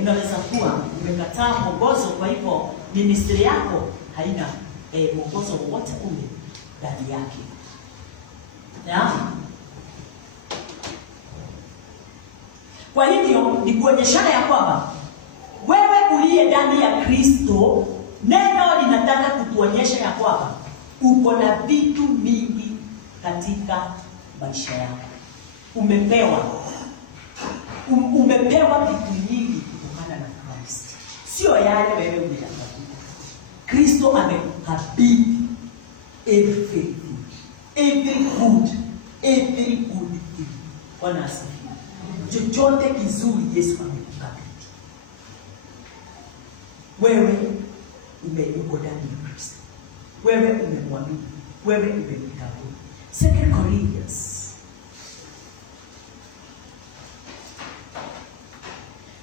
unaweza kuwa umekataa mwongozo, kwa hivyo ministry yako haina mwongozo wote ule ndani yake. Kwa hivyo ni kuonyeshana ya kwamba wewe uliye ndani ya Kristo, neno linataka kutuonyesha ya kwamba uko na vitu mingi katika maisha yako. Umepewa vitu nyingi kutokana na Kristo. Sio yale wewe unayatafuta. Kristo amekabidhi everything. Every good thing. Bwana asifiwe. Chochote kizuri Yesu amekukabidhi. Wewe uko ndani ya Kristo. Wewe umemwamini. Wewe umemkabidhi.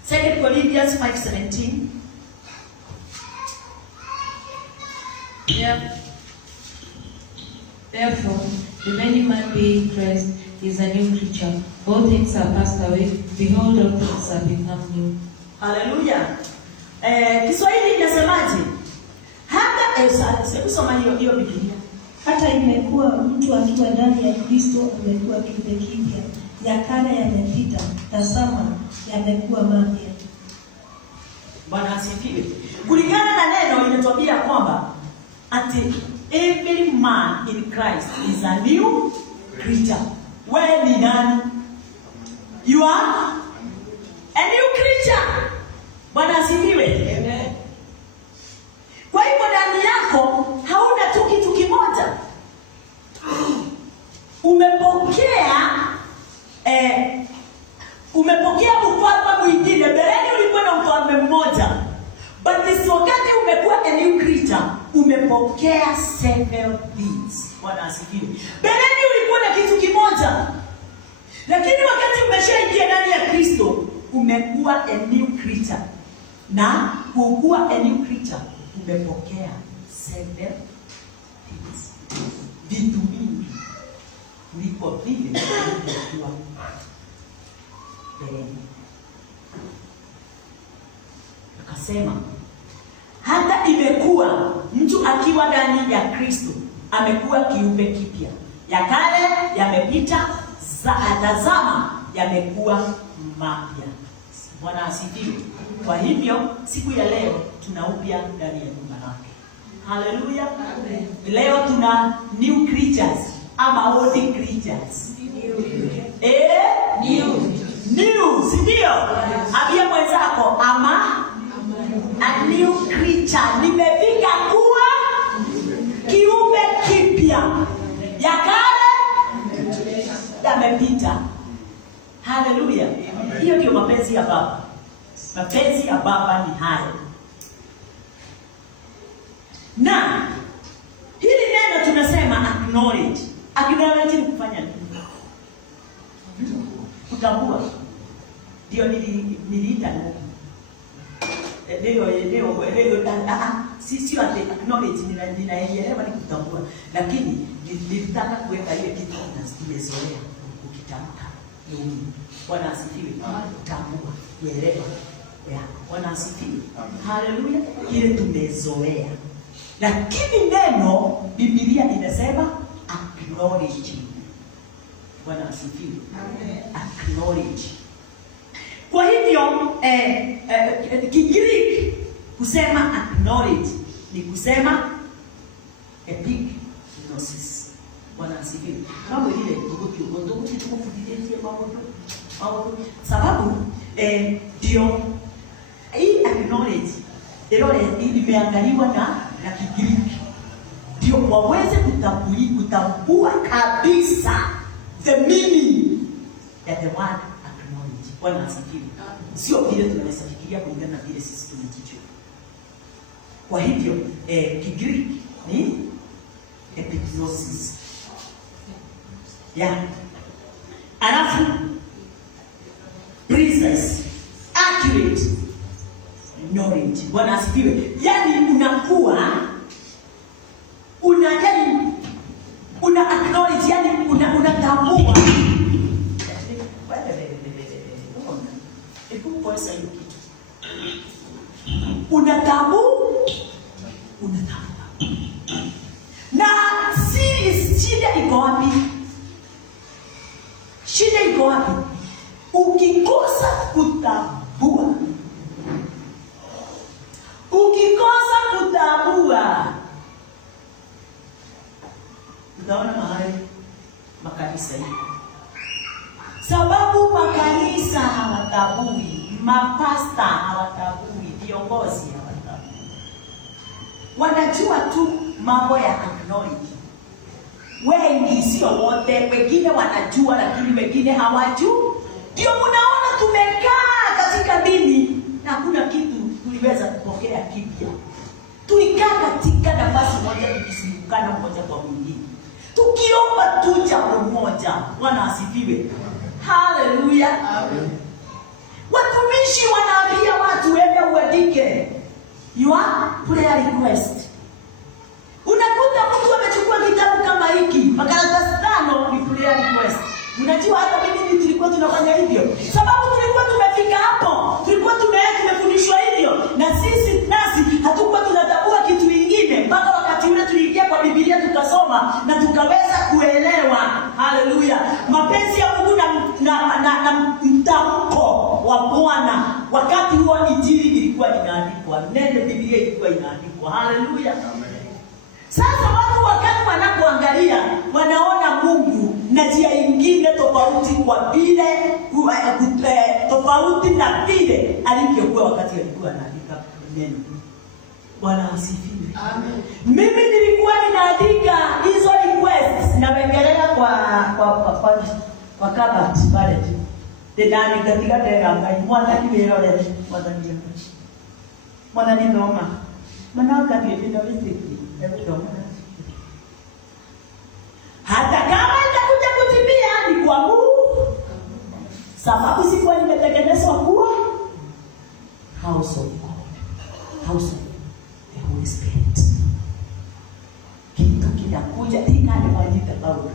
2 Corinthians 5:17. Therefore, if any man be in Christ, he is a new creature. All things are passed away. Behold, all things have become new. Hallelujah. Kiswahili kinasemaje? Hata usoma hiyo Biblia. Hata imekuwa mtu akiwa ndani ya Kristo amekuwa kiumbe kipya. Ya kale yamepita, tazama yamekuwa mapya. Bwana asifiwe. Kulingana na neno linatuambia kwamba ati every man in Christ is a new creature. Wewe ni nani? You are a new creature. Bwana asifiwe. Amen. Kwa hivyo ndani yako hauna tu kitu kimoja. Umepokea umepokea several things. Bwana asifiwe. Beleni ulikuwa na kitu kimoja, lakini wakati umeshaingia ndani ya Kristo umekuwa a new creature, na kuwa a new creature umepokea several things, vitu vingi kuliko vile ulivyokuwa beleni. Akasema hata imekuwa mtu akiwa ndani ya Kristo amekuwa kiumbe kipya, ya kale yamepita, tazama yamekuwa mapya. Bwana asifiwe. Kwa hivyo siku ya leo tuna upya ndani ya nyumba lake. Haleluya. Leo tuna new creatures ama old creatures. New, si ndio? Ambia mwenzako ama a new creature. Nimefika kuwa kiumbe kipya, ya kale yamepita. Haleluya. Hiyo ndio mapenzi ya Baba. Mapenzi ya Baba ni hayo. Na hili neno tunasema acknowledge. Acknowledge ni kufanya nini? Kutambua. Ndio niliita neno. Sio acknowledge, ninaelewa ni kutambua, lakini nilitaka kuweka ile kitu tumezoea ukitamka. Bwana asifiwe. Kutambua, kuelewa. Bwana asifiwe. Haleluya. Ile tumezoea. Lakini neno Biblia inasema acknowledge. Bwana asifiwe. Acknowledge. Kwa hivyo Kigiriki kusema acknowledge ni kusema epignosis. Bwana asifiwe. Kama ile tukufuatilia mambo sababu ndio hii acknowledge ile imeangaliwa na Kigiriki ndio waweze kutambua kabisa the meaning ya the word acknowledge. Bwana asifiwe. Sio vile tunaweza fikiria kulingana na vile sisi tunajijua. Kwa hivyo Kigiriki ni epignosis. Alafu precise, accurate knowledge. Bwana asifiwe. Yaani unakuwa una acknowledge, yani unatambua. Unatambua. Na shida iko wapi? Shida iko wapi? Ukikosa kutambua. Utaona mahali makanisa hivi. Sababu makanisa hawatambui, mapasta hawatambui, viongozi hawatambui. Wanajua tu mambo ya acknowledge. Wengi, sio wote, wengine wanajua lakini wengine hawajui. Ndio mnaona tumekaa katika dini na hakuna kitu tuliweza kupokea kipya. Tulikaa katika nafasi moja tukisimbukana mmoja kwa mwingine, tukiomba tu jambo moja. Bwana asifiwe. Haleluya. Amen. Watumishi wanaambia watu wewe uandike your prayer request. Unakuta mtu amechukua kitabu kama hiki, makaratasi 5 ni prayer request. Unajua hata mimi tulikuwa tunafanya hivyo. Sababu tulikuwa tumefika hapo, tulikuwa tumefundishwa hivyo, na sisi nasi hatukuwa tunatambua kitu kingine mpaka wakati ule tuliingia kwa Biblia tukasoma na tukaweza kuelewa. Haleluya. Mapenzi ya Mungu na mtamko wa Bwana. Wakati huo injili ilikuwa inaandikwa, neno Biblia ilikuwa inaandikwa. Haleluya. Sasa watu wakati wanapoangalia wanaona Mungu na njia nyingine tofauti kwa vile tofauti na vile alivyokuwa wakati alikuwa anaandika neno. Bwana asifiwe. Amen. Mimi nilikuwa ninaandika hizo requests na wengelea kwa kabati pale. Ndani katika deranga mwana kiwerole mwana ni noma. Maana wakati ndio Hata kama itakuja kutimia ni kwa Mungu, sababu sikuwa nimetengenezwa kuwa house of God, house of the Holy Spirit. Kitu kinakuja tikani wanyita bauka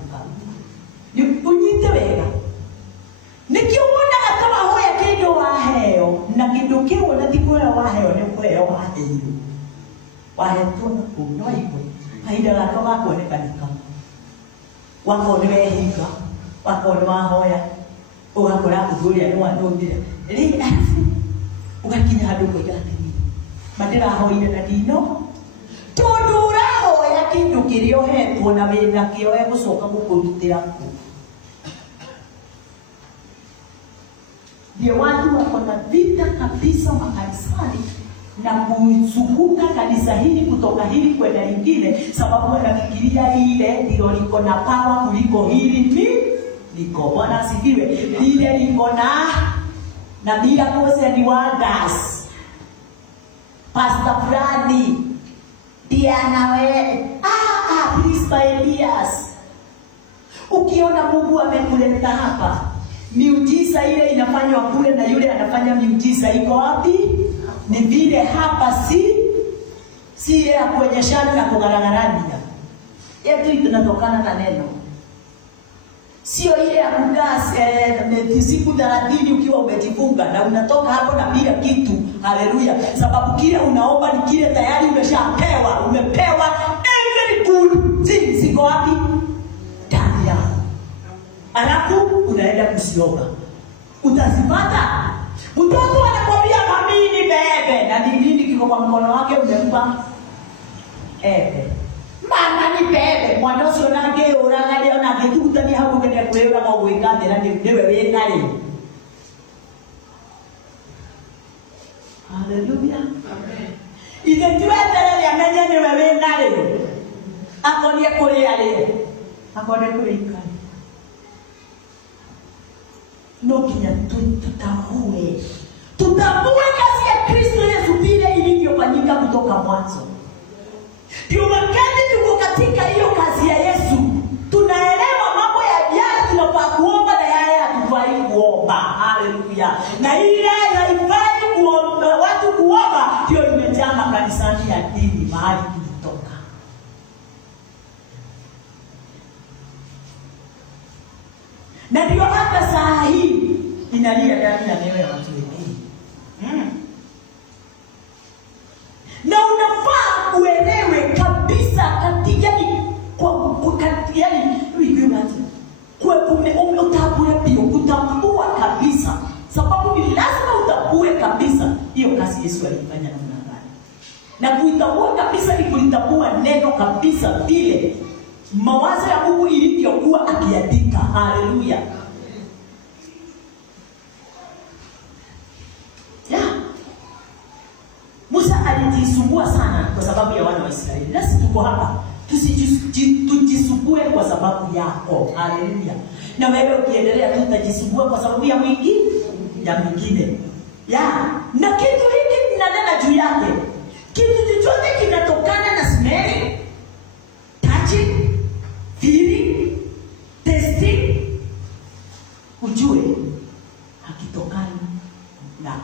ni unyite wega nikiuona kama hoya kindo waheo na kindo kiu na tikuwa waheo ni kweo waheo wahetwo na kunyo ikwe haida lako wako ne kanika wako ni wehinga wako ni wahoya ugakora kuzuria ni wanondire ri ugakinya handu kuigana ni mandira hoire na dino tondura hoya kindu kirio hetwo na wina kio egucoka gukurutira ku ndio watu wako na vita kabisa makanisani na kuzunguka kanisa hili kutoka hili kwenda lingine, sababu wanafikiria ile ndio liko na power kuliko hili liko. Bwana asifiwe. Lile liko na bila kose ni wonders. Pastor fulani Diana we please by Elias. Ukiona Mungu amekuleta hapa, miujiza ile inafanywa kule na yule anafanya miujiza iko wapi? Ni vile hapa si ile ya kuonyeshana na kugaragharania. Yetu tunatokana na neno. Sio ile ya kukaa siku 30 ukiwa umejifunga na unatoka hapo na bila kitu. Haleluya. Sababu kile unaomba ni kile tayari umeshapewa. Umepewa every good thing ziko wapi? Ndani yako. Alafu unaenda kusiomba. Utazipata. Mtoto anakwambia mami ni bebe na nini kiko kwa mkono wake umempa ebe. Mama ni bebe mwana ucio nake uragalia na ngitutani hapo kende kulewa kwa gwikandira ndiwe wekari. Haleluya. Amen. Ile tuendelea ya menye ni wewe ngari. Akonie kule yale. Akone kule ikani. Nokia tutambue kazi ya Kristo Yesu vile ilivyofanyika kutoka mwanzo. Ndio wakati tuko katika hiyo kazi ya Yesu, tunaelewa mambo ya jana tunafaa kuomba na yeye hatufai kuomba. Haleluya. Na ile haifai kuomba watu kuomba ndio imejaa makanisani ya dini mahali tulitoka. Na ndio hata saa hii inalia ndani ya mioyo ya watu wengi. Na unafaa uelewe kabisa katika utambua kabisa, sababu ni lazima utambue kabisa hiyo kazi Yesu alifanya namna gani. Na kuitambua kabisa ni kulitambua neno kabisa vile mawazo ya Mungu ilivyokuwa akiandika. Haleluya. Musa alijisumbua sana kwa sababu ya wana wa Israeli. Nasi tuko hapa tujisumbue kwa sababu yako. Haleluya. Na wewe ukiendelea tu utajisumbua kwa sababu ya mwingine. Na kitu hiki ninanena juu yake. Kitu chochote kinatokana na smell, touching, feeling, tasting, ujue hakitokani na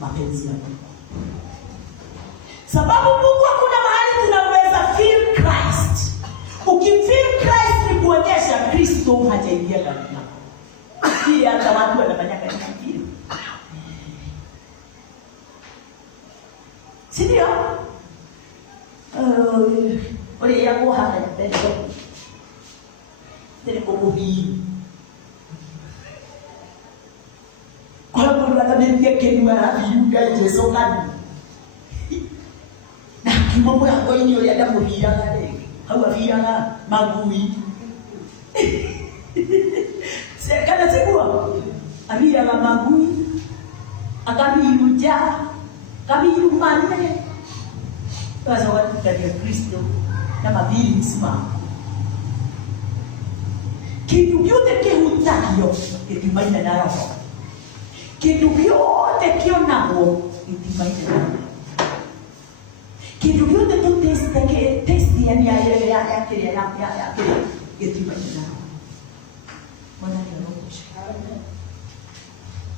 mapenzi ya Mungu. Sababu Mungu hakuna mahali tunaweza feel Christ. Ukifeel Christ ni kuonyesha Kristo hajaingia ndani yako. Hii hata watu wanafanya katika kile. Sindio? Ole yako hapa ya pendo. Tele kubuhi. Kwa sababu ananiambia kenua yuga Yesu kani. Na kimombo yako hiyo ya damu hia ngale. Hawafia magui. Kana segua. Amia la magui. Akamiruja. Kamiru manne. Sasa watu katika Kristo na mabili msima. Kitu vyote kihutayo itimaina na roho. Kitu vyote kionao itimaina na roho. Kitu vyote tu testi yani ya kile yetima jina. Bwana nionyeshe.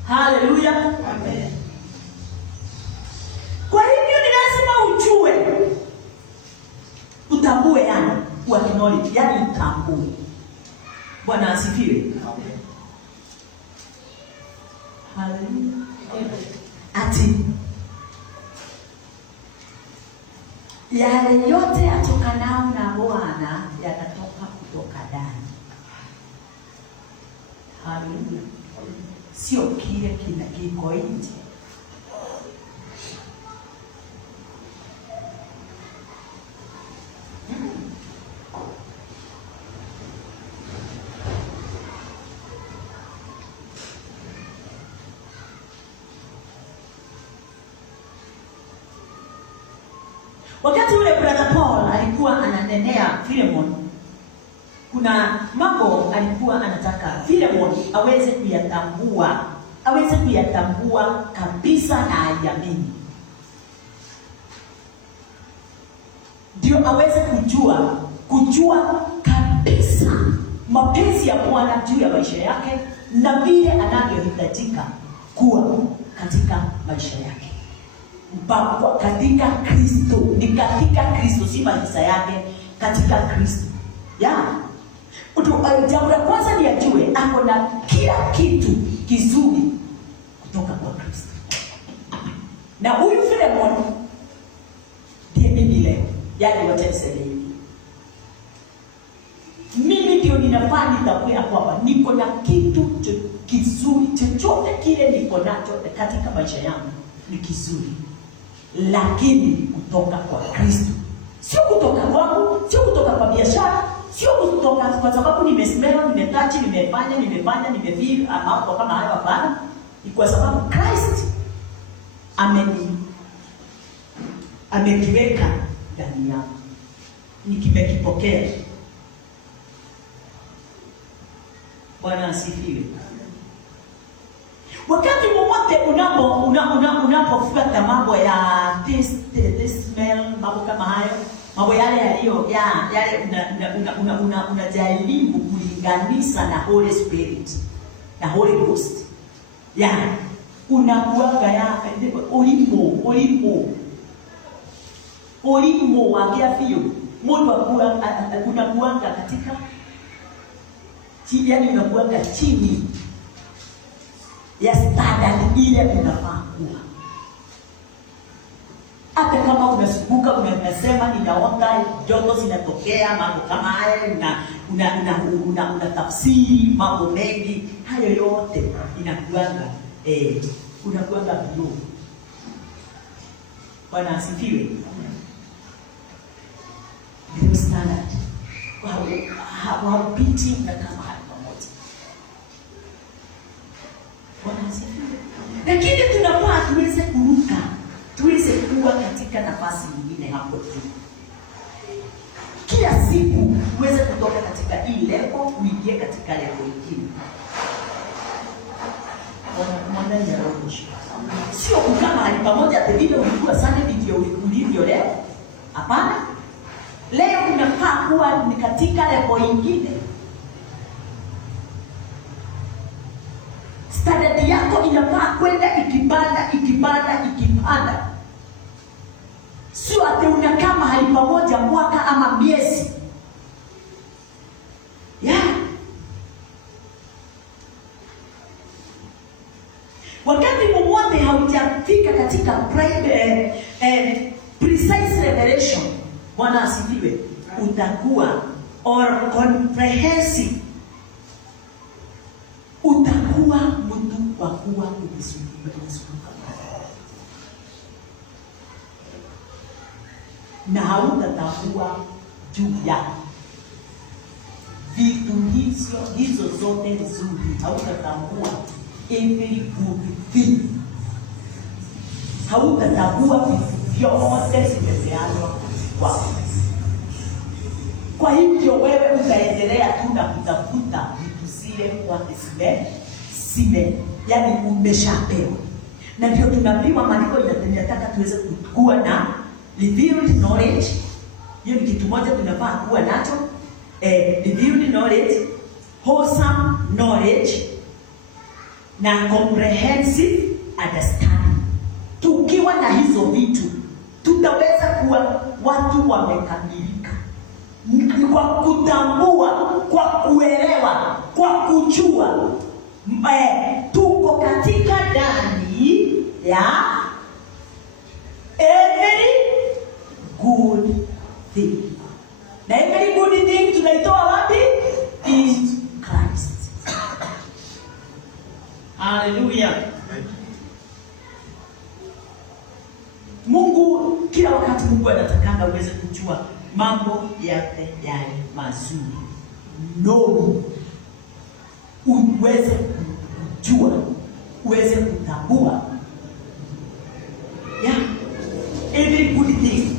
Haleluya. Amen. Kwa hivyo ni lazima ujue. Utambue yani kwa knowledge, yani utambue. Bwana asifiwe. Amen. Haleluya. Ati yale yote yatokanao na Bwana yanatoka kutoka ndani. Haleluya. Sio kile kiko nje. Wakati ule brother Paul alikuwa ananenea Philemon, kuna mambo alikuwa anataka Philemon aweze kuyatambua kabisa na ayamini. Ndio aweze kujua kabisa mapenzi ya Bwana juu ya maisha yake na vile anavyohitajika kuwa katika maisha yake. Mpaka katika Kristo, ni katika Kristo, si maisha yake, katika Kristo. Jambo la kwanza ni ajue ako na kila kitu kizuri kutoka kwa Kristo. Na huyu Philemon ndiye mimi leo, yani watasema mimi ndio ninafanya nitambue kwamba niko na kitu kizuri, chochote kile niko nacho katika maisha yangu ni kizuri, lakini kutoka kwa Kristo. Sio kutoka kwangu, sio kutoka kwa biashara, sio kutoka kwa sababu nimesimama, nimetachi, nimefeel mambo kama hayo. Hapana, ni kwa sababu Christ amekiweka ndani yangu, nikimekipokea. Bwana asifiwe. Wakati wowote unapofuata mambo ya taste, smell, mambo kama hayo, mambo yale yaliyo unajaribu kulinganisha na Holy Spirit na Holy Ghost. Unakuanga ulimo wakiafio Mungu unakuanga katika chini, yani unakuanga chini ya standard ile unafaa kuwa. Hata kama unasubuka unasema ninaona joto zinatokea, mambo kama hayo, una tafsiri mambo mengi, hayo yote inakuanga unakuanga bio. Bwana asifiwe. Ndio standard. Haupiti na kama hayo pamoja. Bwana asifiwe. Lakini tunafaa tuweze kuruka, tuweze kuwa katika nafasi nyingine hapo tu. Kila siku uweze kutoka katika hii level uingie katika level nyingine. Bwana niarudishe. Sio kama hali pamoja vile ulikuwa sana video ulivyo leo. Hapana. Leo unafaa kuwa ni katika level nyingine. Standard yako inafaa kwenda ikipanda. Sio ati unakaa mahali pamoja mwaka ama miezi. Wakati mmoja haujafika katika precise revelation, Bwana asifiwe, utakuwa or comprehensive. Utakuwa mtu wa kuwa umezunguka na hautatambua juu ya vitu hizo zote nzuri. Hautatambua every good thing. Hautatambua vitu vyote zimepeanwa kwako. Kwa hivyo wewe utaendelea tu na kutafuta vitu zile kwa sime, yani umeshapewa. Na ndio tunapewa maandiko yanataka tuweze kuwa na revealed knowledge. Hiyo ni kitu moja tunafaa kuwa nacho. Revealed knowledge, wholesome knowledge na comprehensive understanding. Tukiwa na hizo vitu tutaweza kuwa watu wamekamilika kwa kutambua, kwa kuelewa, kwa kujua tuko katika ndani ya every good thing. Na every good thing tunaitoa wapi? In Christ. Hallelujah. Mungu kila wakati Mungu anatakanga uweze kujua mambo yote yale mazuri. Uweze kujua, uweze kutambua. Yeah. Every good thing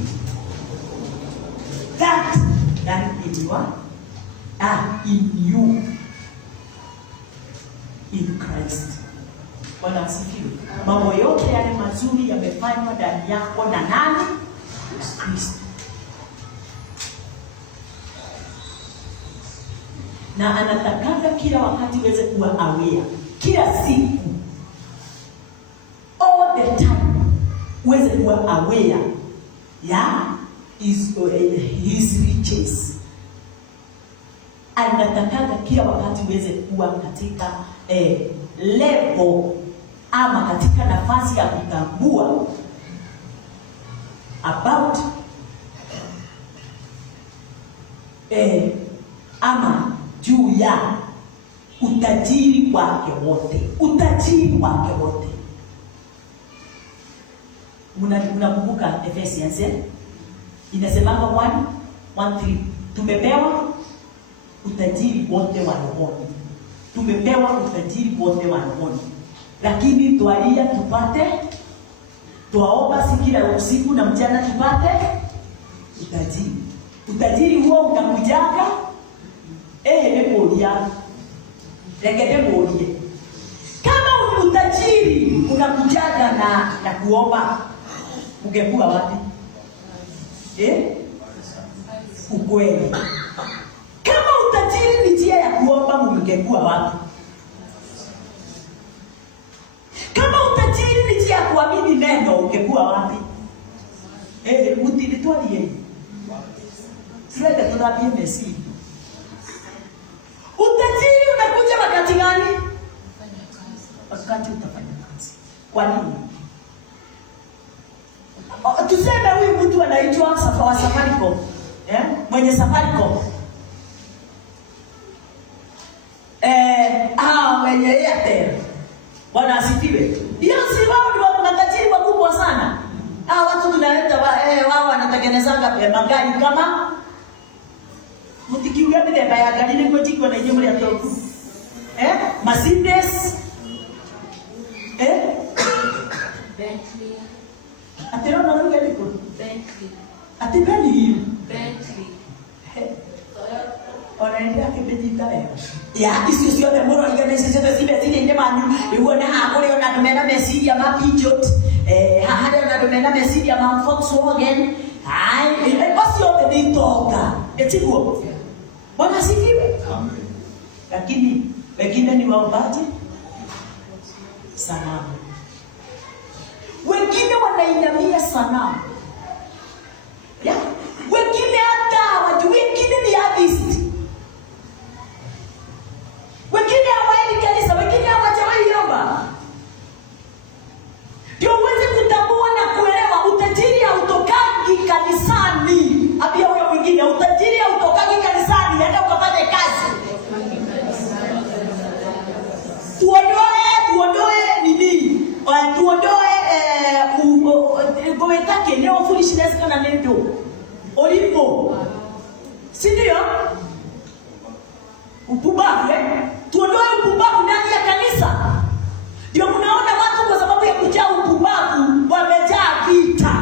that in you in Christ. Bwana asifiwe. Mambo yote yale mazuri yamefanywa ndani yako na nani? Kristo. Na anatakanga kila wakati uweze kuwa aware. Kila siku, all the time, uweze kuwa aware ya his riches. Anatakanga kila wakati uweze kuwa katika level ama katika nafasi ya kutambua about ama juu ya utajiri wake wote. Utajiri wake wote. Mnakumbuka Ephesians inasema 1:3 tumepewa utajiri wote wa rohoni. Tumepewa utajiri wote wa rohoni. Lakini twalia tupate, twaomba sikila usiku na mchana tupate utajiri. Utajiri huo unakujaga nemoria. Regede morie. Kama utajiri unakujaga na kuomba, ungekuwa wapi? Ukweli. Kama utajiri ni njia ya kuomba, ungekuwa wapi? Kama utajiri ni njia ya kuamini neno, ungekuwa wapi? Utilitwali yeye. Sasa tunapia Messi. Utajiri unakuja wakati gani? Wakati utafanya kazi. Kwa nini? Tuseme huyu mtu anaitwa Safaricom. Mwenye Safaricom. Mwenye Airtel. Bwana asifiwe. Hiyo si wao ndio matajiri wakubwa sana. Watu tunaenda wao wanatengenezanga magari kama mtikiuga bila ya gari ni kwa jiko na jumla ya toku. Mercedes. Bentley. Atero na lugha liko. Bentley. Atibeni hiyo. Bentley. Onaenda kibejita leo. Ya isi sio de moro igane sisi zile nje manyu. Uone kule ona tumenda Mercedes ya Peugeot. Hadi ona tumenda Mercedes ya Volkswagen. Basi yote ni toka. Etiguo. Bwana sifiwe. Amen. Lakini wengine ni waombaji sanamu. Wengine wanainamia sanamu. Ya, wengine hata wajui, wengine ni atheist. Wengine hawaendi kanisa, wengine hawajawahi omba. Ndio uweze kutambua na kuelewa utajiri hautokangi kanisani. Abia huyo mwingine, utajiri hautokangi kanisani, hata ukafanye kazi. Tuondoe nini? Tuondoe gometake leo foolishness kana nendo. Olipo. Si ndio? Upumbavu tuondoe upumbavu ndani ya kanisa. Ndio mnaona watu kwa sababu ya kujaa upumbavu wamejaa vita.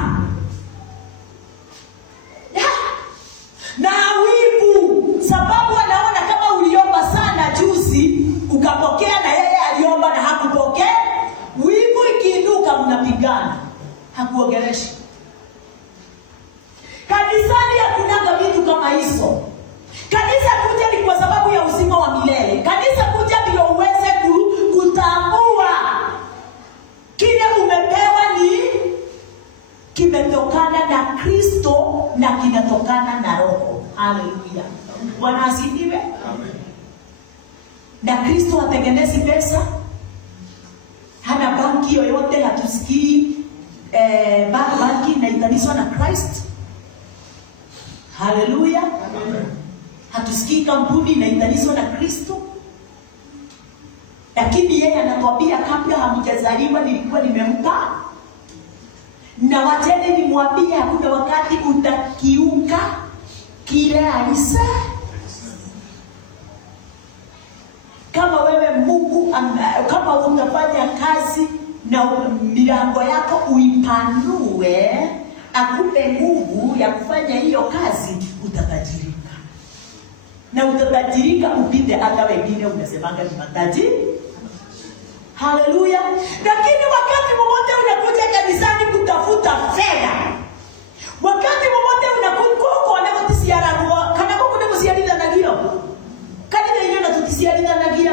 Na wivu, sababu anaona kama uliomba sana juzi ukapokea na yeye aliomba na hakupokea. Wivu ikiinuka mnapigana. Hakuongeleshi. ubatizo. Kanisa kuja ni kwa sababu ya uzima wa milele. Kanisa kuja ndio uweze kutambua kile umepewa ni kimetokana na Kristo na kinatokana na Roho. Haleluya. Bwana asifiwe. Amen. Na Kristo hatengenezi pesa. Hana banki yoyote, hatusikii banki inaithanishwa na Christ. Haleluya. Amen. Hatusikii kampuni inaithanishwa na Kristo. Lakini yeye anatuambia kabla hamjazaliwa nilikuwa nimempa. Na wacheni nimwambie hakuna wakati utakiuka kile alisema. Kama wewe Mungu kama utafanya kazi na milango yako uipanue, akupe nguvu ya kufanya hiyo kazi, utatajirika. Na utatajirika upite hata wengine unasemanga ni matajiri. Haleluya. Lakini wakati mmoja unakuja kanisani kutafuta fedha, wakati mmoja unakuja kwa neno tisiaragwa kana kwa neno sialida na giro kanisa ile na tutisialida na gira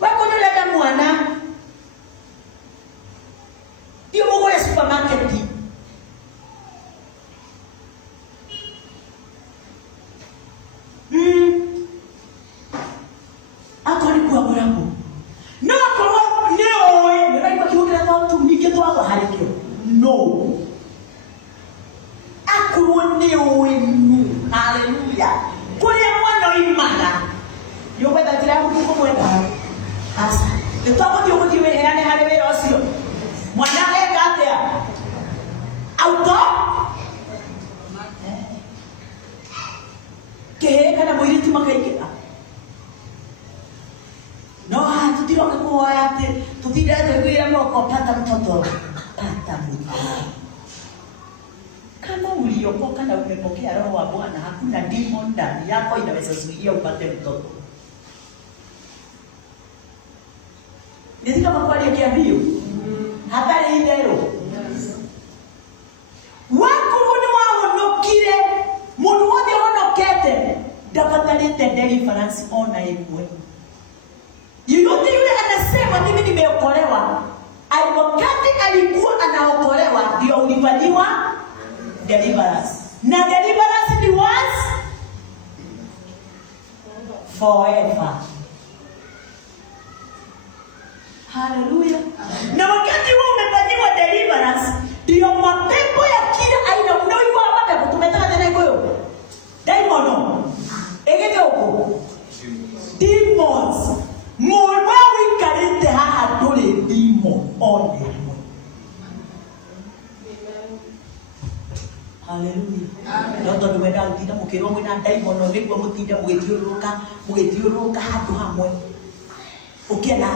wako ndio mwana ndio Mungu ya supermarket. Akoni kwa mwanangu no kwa leo ni right kwa kiweka kwa tumike tu hapo halikio no akuone wenu. Haleluya. Kwa mwana imana yoba datira kuko mwenda asa tutapo ndio mtiwe yani halewe osio mwana ekatea auto ke kana mwili tumakaikira no tutiroka kwa yate tutidade kwira moko pata mtoto pata mtoto. Kama uliokoka na umepokea Roho wa Bwana, hakuna demon ndani yako inaweza zuia upate mtoto. Ndio kama kwa ile kiambio. Habari hii leo. Wako mwana wao nokire, mwana wote wanokete, dapatalete deliverance ona yeye. Yote yule anasema mimi nimeokolewa. Wakati alikuwa anaokolewa ndio ulifanywa deliverance. Na deliverance was forever. Hallelujah. Na wakati wewe umefanywa deliverance, ndio mapepo ya kila aina unaoiwa hapa kutumetoka tena hiyo. Daimono. Egete huko. Demons. Mwawi karite haa dole demon on the Hallelujah. Amen. Ndio tumenda utida mukiro mwina daimono nigwa mutida mugithiuruka handu hamwe. Ukienda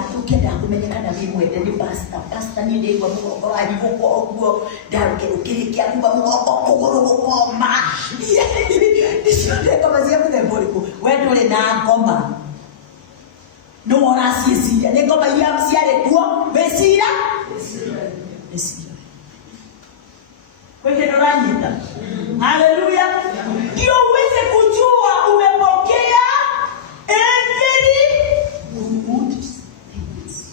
kumenyekana bimwende ni pastor ni ndegwa mugongo ari gukwo ogwo ndaruke ukirikia kuba mugongo kuguru gukoma. Ndishode kama zia mudemboriku wewe ndole na ngoma. No orasisia ni ngoma ya msiale kuo besira. Wewe ndo ranyita. Haleluya. Ndio uweze kujua umepokea every good things.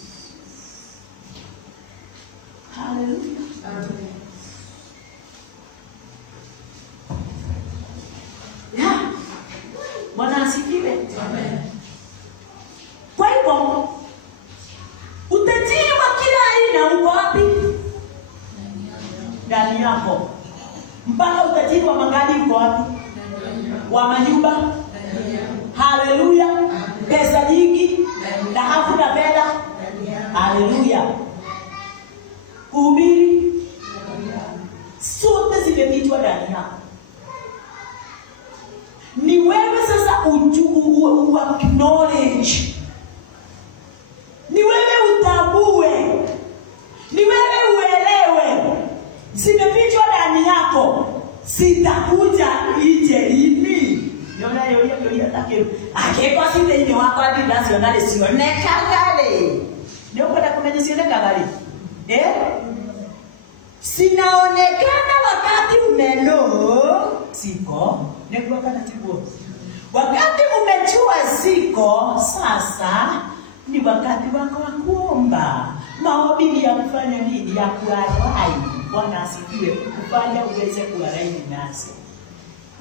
Haleluya. Amen. Ya. Bwana asifiwe. Amen. Kwa hivyo utajiri wa kila aina uko wapi? Ndani yako. Mpaka utajiri wa magari uko wapi? Wa manyumba. Haleluya. Pesa nyingi, dhahabu na fedha. Haleluya. Kuhubiri. Sote zimepitwa ndani yako. Ni wewe sasa acknowledge. Ni wewe utambue. Ni wewe uelewe. Zimefichwa ndani yako. Sitakuja nje lini. Niona yoyo take. Akekwa sinde ile wako hadi nasionale sioneka gale. Ndio kwenda kumejisioneka gale. Sinaonekana wakati umeno. ziko, nikuwa kana tiguo. Wakati umejua ziko, sasa ni wakati wako wa kuomba. Maombi ya kufanya nini? Ya kuarai. Bwana asifiwe, kufanya uweze kuarai nasi.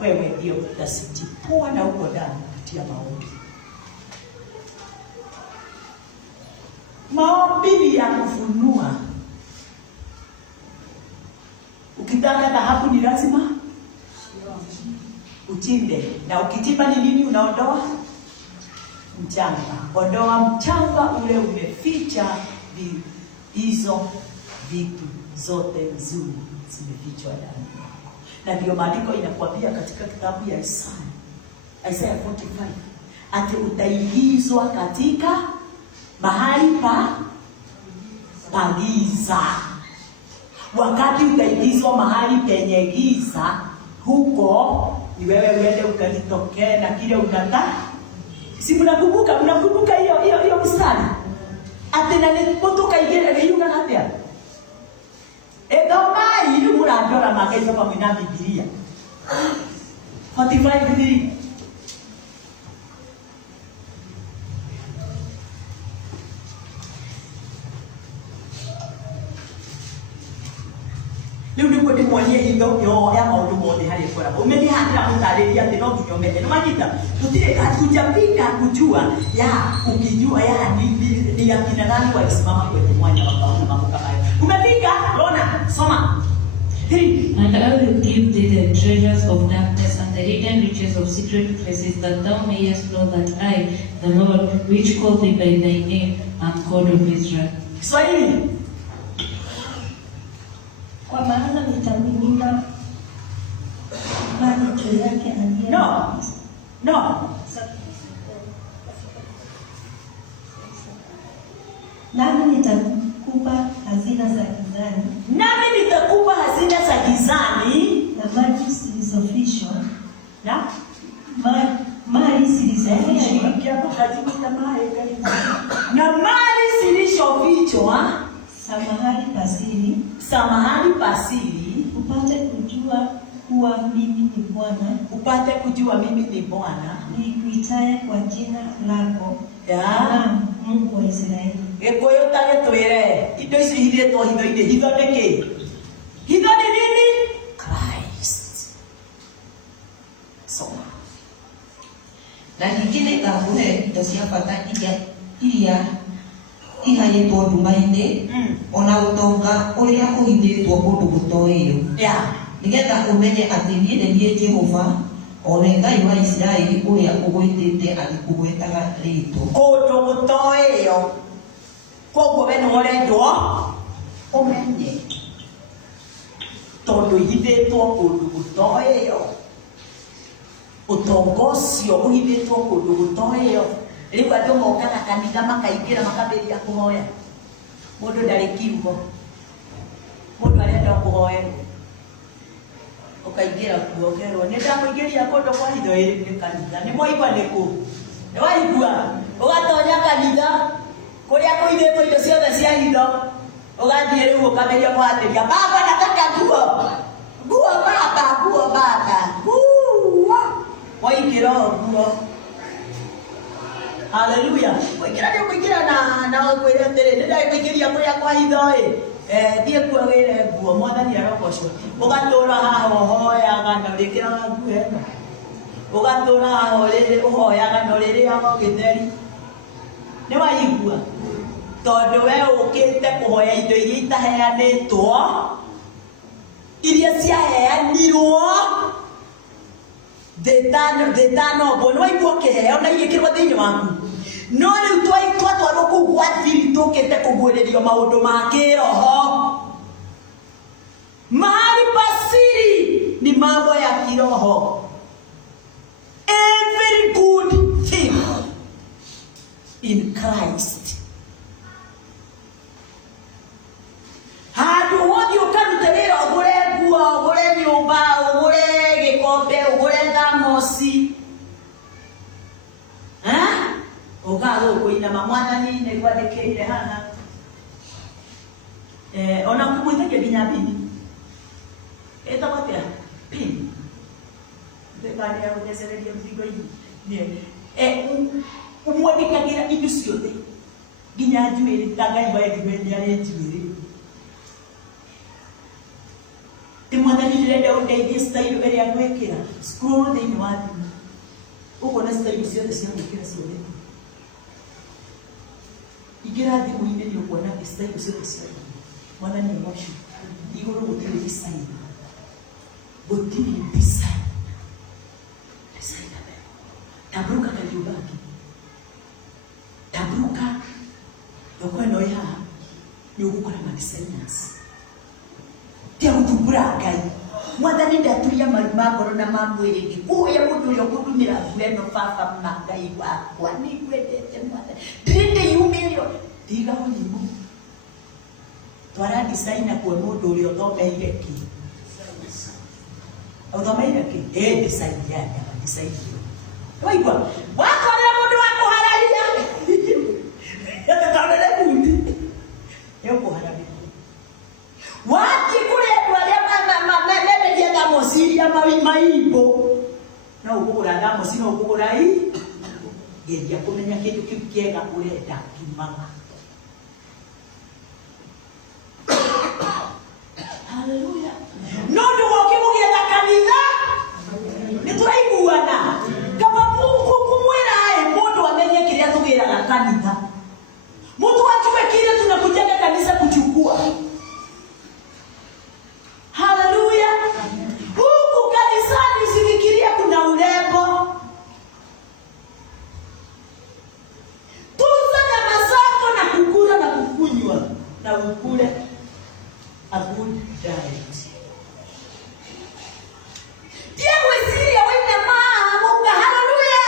Wewe ndio utasitipua na uko ndani kupitia maombi. Maombi ya kufunua. Ukitaka dhahabu ni lazima uchimbe. Na ukichimba ni nini unaondoa? Mchanga. Ondoa mchanga ule umeficha hizo vitu zote nzuri zimefichwa ndani yako. Na ndio maandiko inakuambia katika kitabu ya Isaiah 45 ati utaingizwa katika mahali pa giza. Wakati utaingizwa mahali penye giza, huko ni wewe uende ukalitokee na kile unataka. Si mnakumbuka hiyo mstari? Atena ni kutoka igere ni yunga natia. Mai ni murandora magaiza kwa mwina Biblia. 45:3. Leo ndiko ndimwonie hindo yo ya maundu mothe hari kora. Umenihandira mutariria ati no nginya umenye. No magita tutire hatujafika kujua ya ukijua ya ni akina nani walisimama kwenye mwanya wa mambo kama hayo. Umefika? Ona, soma. And I will give thee the treasures of darkness and the hidden riches of secret places, that thou mayest know that I, the Lord, which called thee by thy name, am God of Israel. Swahili. Kwa maana nitamimina macho yake aliye. No. Nami nitakupa hazina za gizani. Nami nitakupa hazina za gizani Na mali zilizofichwa. Na mali zilizofichwa. Na mali zilizofichwa. Samahani pasiri. Upate kujua kuwa mimi ni Bwana. Upate kujua mimi ni Bwana. Nikuitaye kwa jina lako. Ya Mungu wa Israeli. Ekoyo tagetwire. Indo ici hithetwo hitho-ini. Hitho nĩ kĩ? Hitho nĩ nini? Christ. Soma. Na ningĩ nĩngakũhe indo cia bata iria ihayĩtwo nduma-inĩ, ona ũtonga ũrĩa ũhithĩtwo kũndũ gũtoĩyo. Nĩgetha ũmenye atĩ niĩ nĩ niĩ Jehova, o we Ngai wa Isiraeli ũrĩa ũgwĩtĩte agĩkũgwetaga rĩĩtwa. Kũndũ gũtoĩyo. Koguo we nĩ ũrendwo ũmenye. Tondũ ihithĩtwo kũndũ gũtoĩyo. Ũtonga ũcio ũhithĩtwo kũndũ gũtoĩyo. Rĩu andũ mokaga kanitha makaingĩra makambĩrĩria kũhoya. Mũndũ ndarĩ kiugo. Mũndũ arenda kũhoerwo. Ũkaingĩra kuo ũkerwo nĩ ndamũingĩria kũndũ kwa hitho ĩrĩ nĩ kanitha. Nĩ mwaigua nĩ kũ? Nĩ waigua? Ũgatonya kanitha kũrĩa kũithĩtwo indo ciothe cia hitho. Ũgathiĩ rĩu ũkambĩrĩria kũhatĩria. Baba nataka nguo. Nguo baba. Waingĩra nguo. Hallelujah. Kuingira na kwĩra atĩrĩ nĩ ndagĩkũingĩria kũrĩa kwa hitho-ĩ. Thiĩ kuo wĩre nguo mwathani arogocwo. Ũgatũra haha ũhoyaga na ũrĩkĩraga nguo ĩno. Ũgatũra haha ũhoyaga na ũrĩrĩaga gĩtheri. Nĩ waigua? Tondũ we ũkĩte kũhoya indo iria itaheanĩtwo, iria ciaheanirwo thĩtanombwo. Nĩ waigua ũkĩheo na igĩkĩrwo thĩinĩ waku. No rĩu twatwarwo kũu gwa thiri tũkĩte kũguũrĩrio maũndũ ma kĩroho. Mahali pa siri ni mambo ya kiroho. Every good thing in Christ. Handũ hothe ũkarute wĩra ũgũre nguo, ũgũre nyũmba, ũgũre gĩkombe, ũgũre thamoci. Ũgagũkũinama mwathani nĩ kwandĩkĩire haha. Ona kumwĩtagia nginya pini. Ĩtagwo atĩa? Pini. ndikane ya unezereria mzigo ini umwandikagira indu ciothe nginya njuiri tangai bae ndiwendi ari njuiri timwathani ndirenda undeithie style ĩrĩa ngwĩkĩra scroll thĩinĩ wa thimũ ũkona style ciothe cia gwĩkĩra ciothe ingĩra thimũ-inĩ nĩ ũkuona style ciothe cia mwathani emotion igũrũ gũtirĩ design tabruka kaliubaki tabruka yokwenda oya nĩ ũgũkora ma-designers tia gũthumbũra Ngai mwathani ndaturia maru ma ngoro na ma mwĩrĩ ngĩkũhoya mũndũ ũrĩa ũkũndumĩra mbura ĩno baba ma Ngai wakwa nĩ ngwendete mwathani ndĩrĩte yumĩrĩo tiga mũrimũ twara designer kwa mũndũ ũrĩa ũthomeire kĩ ũthomeire kĩ design yake design waigua wakorera mũndũ wa kũhararia yatatarere bundi yokũhararia waki kule wale mama ndio kama siria maimbo na ukugura ndamo sino ukugura hii ngeria kumenya kindu kikiega kurenda kimaga haleluya no ndo wakimugira kanitha nitwaiguana kama Mungu kumwira mundu amenye kiria tugira kanitha mtu atiwe kile tunakujenga kanisa kuchukua. Haleluya. Huku kanisani usifikiria kuna urembo. Tunza nyama zako na kukula na kukunywa na ukule a good diet. Pia wesiria wende Mungu haleluya.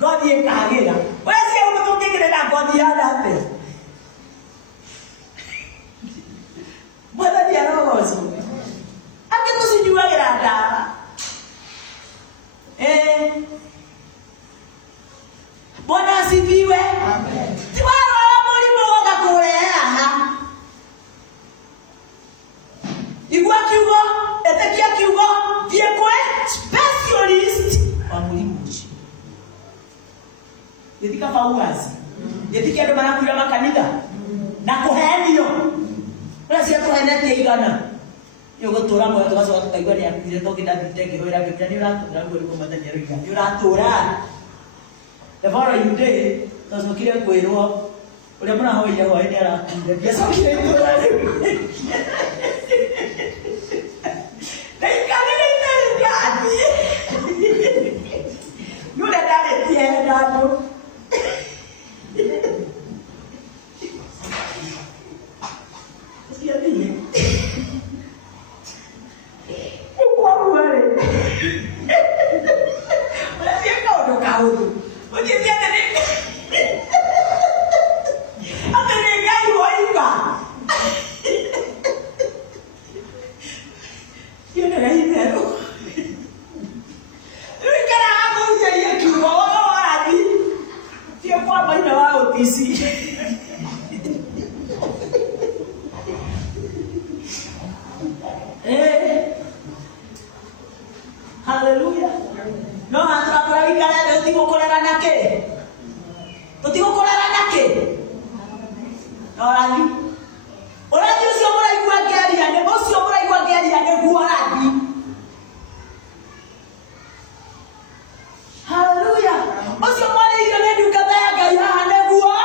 God yekagira. Wewe umetokegira na God yadape. Bwana ndiye anaongoza. Akitusijuagira ndawa. Bwana asifiwe. Amen. Tibara mulimo wakakulea. Igwa kiugo, etekia kiugo, diekwe specialist wa mulimo. Yedika pauazi. Yedika ndo manakuja makanitha. Na kuhenio. Rasi yako henete igana. Yogo tora mo to baso tukaigwa ni akire to kida bitenge hoira kitani uratura ngo liko madanya riga. Uratura. The following day, tazo kire kwirwo ule mwana hoya ho ende ara. Yesu kire tura. Dai kanene ni ati. Yule dale tie dado. Hallelujah. No hatra kwa wikana ndio tiko kolera nake. Tiko kolera nake. Orani. Orani sio mora igwa gari yake, sio mora igwa gari yake kuorani. Hallelujah. Sio mora ile ndio kadhaa gari hane kuwa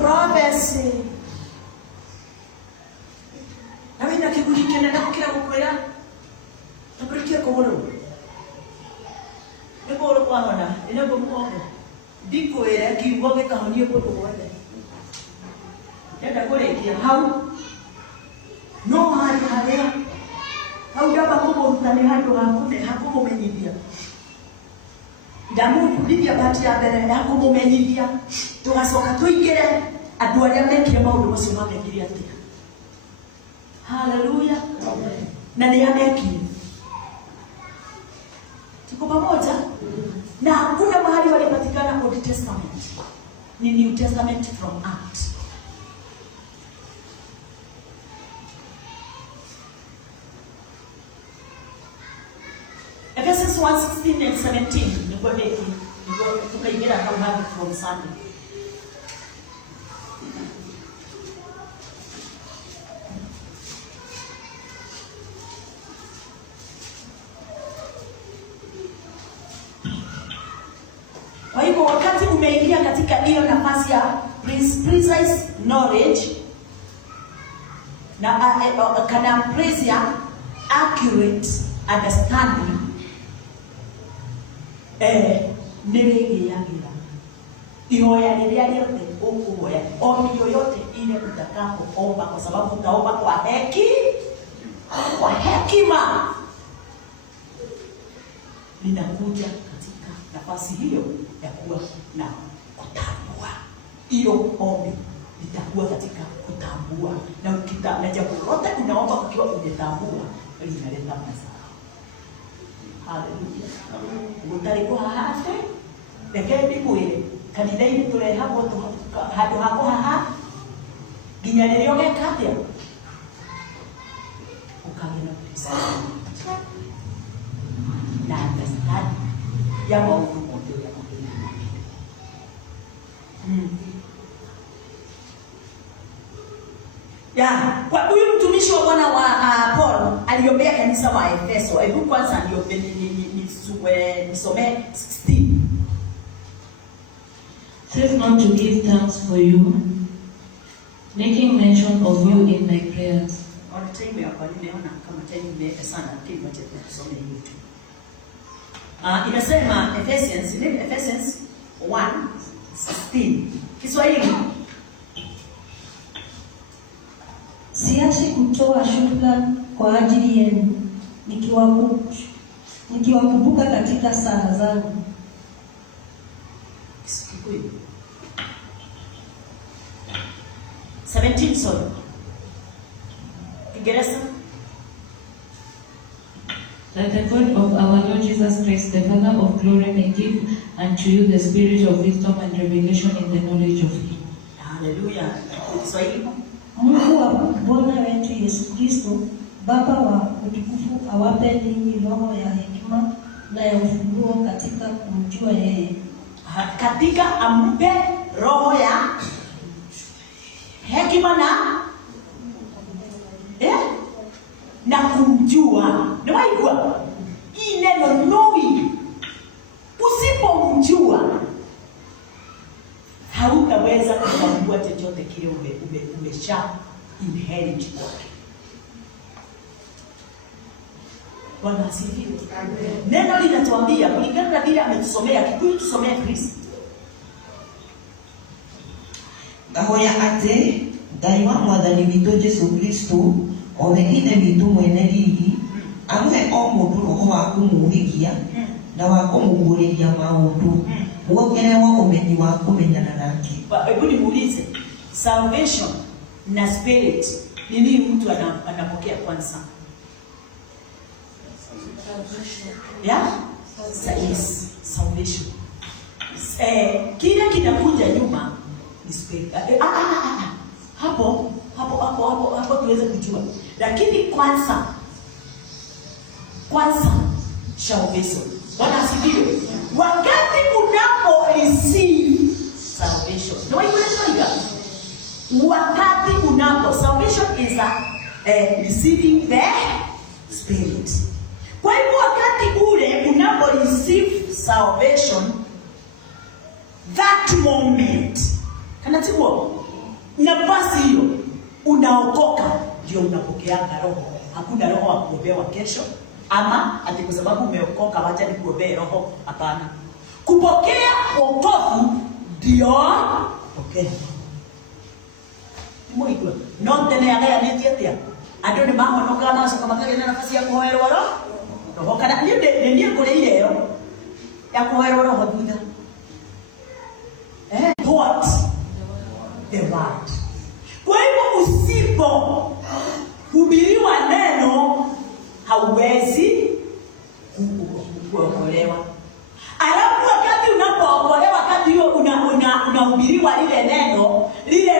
prophecy. Na mimi nakikulikana na kila kukwela. Tabrikia kwa wolo. Eko lo kwahona, ina bomo. Diko era ki woge ka honi ko to wale. Yada kole ki hau. No hari harea. Hau daba ko tani hado hakune hakumo menyithia. Damu kudia bati ya bere hakumo menyithia. Tugasoka tuingire andu aria mekire maundu macio mamekiria atia. Hallelujah. Amen. Na ni amekire. Tuko pamoja? Na hakuna mahali walipatikana Old Testament. Ni New Testament from Acts. 1:16 and 17 niko ndeki niko tukaingia kama from Sunday. Kwa hivyo wakati umeingia katika hiyo nafasi ya precise knowledge na kana precise accurate understanding, nimegiagira ihoya lilia yote ukuhoya ombi yoyote ile utakapoomba, kwa sababu utaomba kwa hekima, linakuja katika nafasi hiyo ya kuwa na kutambua. Hiyo ombi litakuwa katika kutambua, na jambo lote unaomba ukiwa umetambua, linaleta mazao. Haleluya. Utariko hahate rekedi kwire kanitha-ini turehagwo handu hako haha nginya riria ugekatia ukagena Kristo na understand ya maundu mothe ya ya kwa huyu mtumishi wa Bwana wa Paul aliombea kanisa wa Efeso. Hebu kwanza nisome 16. Cease not to give thanks for you, making mention of you in my prayers. Ona time yako nimeona kama time imeenda sana, lakini wacha tusome hiyo tu. Inasema Ephesians 1:16. Kiswahili. Siachi kutoa shukrani kwa ajili yenu, nikiwakumbuka katika sala zangu. Kikuyu 17 sorry. Kiingereza. That the God of our Lord Jesus Christ, the Father of glory, may give unto you the spirit of wisdom and revelation in the knowledge of Him. Hallelujah. Kiswahili. Mungu wa Bwana wetu Yesu Kristo, Baba wa utukufu, awape ninyi roho ya hekima na ya ufunuo katika kumjua yeye. Katika ampe roho ya hekima na kumjua. Ndio waigua hii neno knowing. Usipomjua hautaweza kutambua chochote kile umesha inherit kwake. Bwana asifiwe. Neno linatuambia kulingana na vile ametusomea, Kikuyu tusomea Kristo. Ngahoya ate Ngai wa Mwathani witũ Jesu Kristo, o we Ithe witũ mwene riri, amwe o mũndũ roho wa kũmũũhĩgia na wa kũmũguũrĩria maũndũ, muongererwo ũmenyi wa kũmenyana nake. Hebu nimuulize, salvation na spirit ni nini mtu anapokea kwanza? Yeah? Yes, salvation. Kile kinakuja nyuma ni spirit. Hapo tuweze kujua. Lakini kwanza salvation. Bwana asifiwe. Wakati unapo receive salvation. Ndio hiyo. Wakati unapo salvation is receiving the spirit. Kwa hivyo wakati ule unapo receive salvation, that moment kanatiwa nafasi hiyo unaokoka, ndio unapokea roho. Hakuna roho wa kuombewa kesho ama ati kwa sababu umeokoka wacha nikuombee roho. Hapana. Kupokea wokovu ndio pokea. Mwigo note ne agaya ni tietia ando ni mama no kana so kama kale na nafasi ya kuhoerwa roho kana ni kule ile ya kuhoerwa roho thutha what the word. Kwa hivyo usipo hubiriwa neno hauwezi kuokolewa. Alafu wakati unapookolewa, wakati hiyo unahubiriwa lile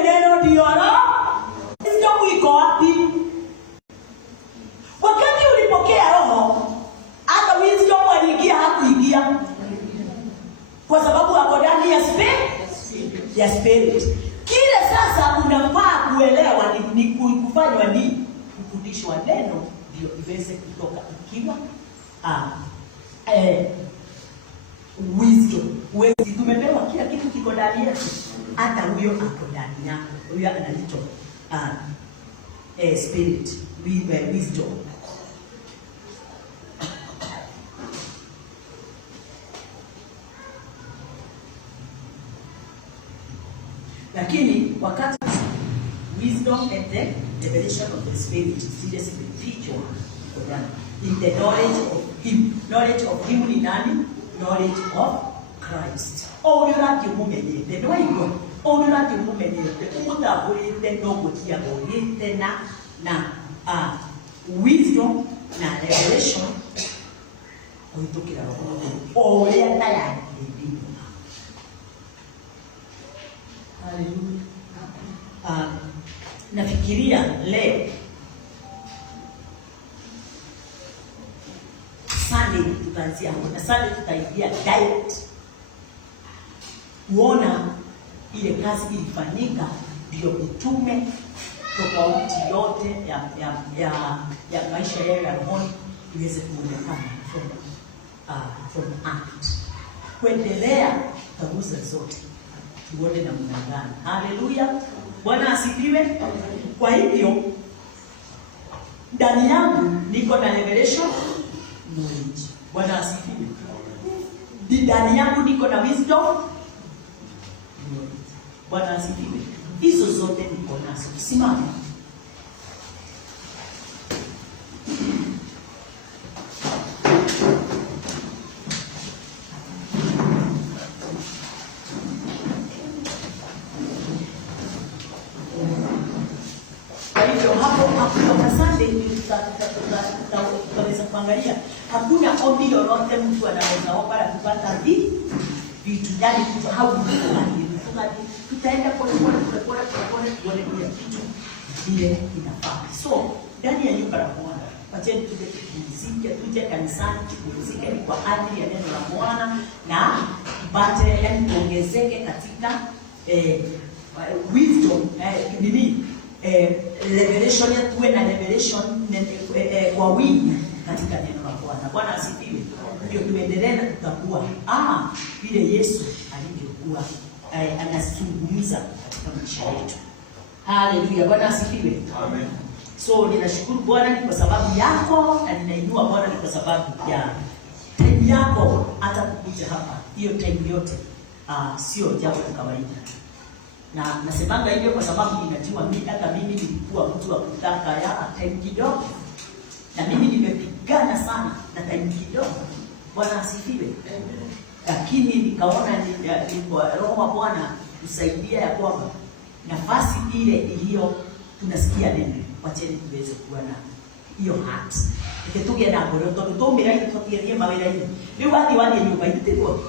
neno ndio roho. Sio iko wapi? Wakati ulipokea roho, hata wisdom aliingia ya spirit. Kile sasa unafaa kuelewa ni kufanywa ni kufundishwa neno ndio iweze kutoka ikiwa wisdom. Tumepewa kila kitu kiko ndani yetu, hata huyo ako ndani yako, huyo anaitwa spirit, wisdom. Lakini wakati wisdom and the revelation of the spirit seriously feature in the knowledge of him. Knowledge of him ni nani? Knowledge of Christ. Onurati mumenyete ndoigo. Onurati mumenyete utahurite no gutia gorite na wisdom na revelation uitukira roho. Oya tayari bibi. Hallelujah. Nafikiria leo Sunday tutaanzia hapo, na Sunday tutaingia direct kuona ile kazi ilifanyika, ndio mitume tofauti yote ya maisha yao ya roho iweze kuonekana from act. Kuendelea tabuza zote tuone namna gani. Haleluya, Bwana asifiwe. Kwa hivyo ndani yangu niko na revelation knowledge. Bwana asifiwe. Ndani yangu niko na wisdom knowledge. Bwana asifiwe. Hizo zote niko nazo. Simama. Tutaweza kuangalia hakuna ombi lolote mtu anaweza omba na kupata vitu ndani kitu tutaenda pole tuone kile kitu vile inafaa. So ndani ya nyumba ya Bwana wacheni tuje kanisani tupumzike kwa ajili ya neno la Bwana na tupate tuongezeke katika wisdom revelation, tuwe na revelation kwa wingi katika neno la Bwana. Bwana asifiwe. Ndio tuendelee na kutambua vile Yesu alivyokuwa anazungumza katika maisha yetu. Haleluya, Bwana asifiwe. Amen. So ninashukuru Bwana ni kwa sababu yako, na ninainua Bwana ni kwa sababu ya time yako hata kukuja hapa. Hiyo time yote sio jambo la kawaida. Na nasemanga hivyo kwa sababu ninajua hata mimi nilikuwa mtu wa kutaka ya time kidogo. Na mimi nimepigana sana na time kidogo. Bwana asifiwe. Lakini nikaona ni kwa Roho wa Bwana kusaidia ya kwamba nafasi ile iliyo tunasikia neno, wacheni tuweze kuwa na hiyo heart. Ikituge na ngoro tutumira itutirie mawira hiyo. Ni wathi nyumba ititwo.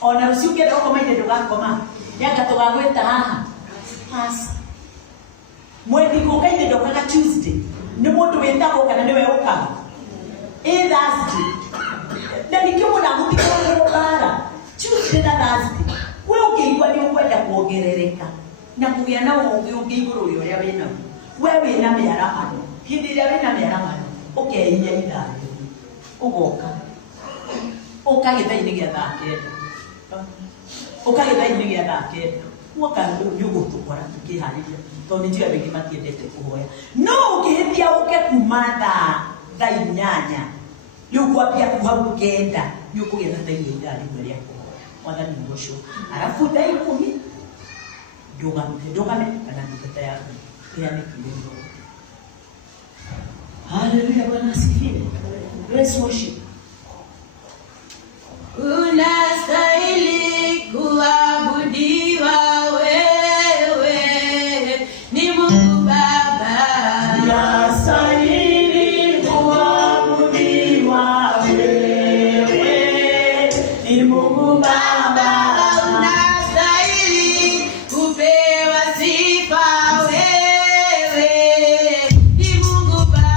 Ona usiuke ndoko maide ndugakoma. Yaka tugagweta haha. Hasa. Mwethi gukaide ndokaga Tuesday. Ni mundu wetagwo kana niwe uka. Thursday. Na nikimu na muti kwa bara. Tuesday na Thursday. Wewe ukiigwa ni ukwenda kuongerereka. Na kugĩa na ũngĩ igũrũ ũrĩa wĩna wewe na mĩaramano. Hĩndĩ ĩrĩa wĩna mĩaramano ũkeinya ithandĩ ũgoka ũkagĩtha-inĩ gĩa thaa kenda ũkagĩtha-inĩ gĩa thaa kenda ũgoka nĩũgũtũkora tũkĩharĩria tondũ nĩ njũĩ andũ aingĩ matiendete kũhoya. No ũkĩhĩtia ũke kuma thaa inyanya rĩu kwambia kuhau kenda nĩ ũkũgĩa na thaa inya rĩmwe rĩa kũhoya. Mwathani ũcio arabu thaa 10 dogame kana nikata yako yani kidogo. Hallelujah, Bwana asifiwe. Let's worship. Unastahili kuabudiwa wewe, ni Mungu Baba. Unastahili kuabudiwa wewe, ni Mungu Baba. Wewe ni Mungu Baba.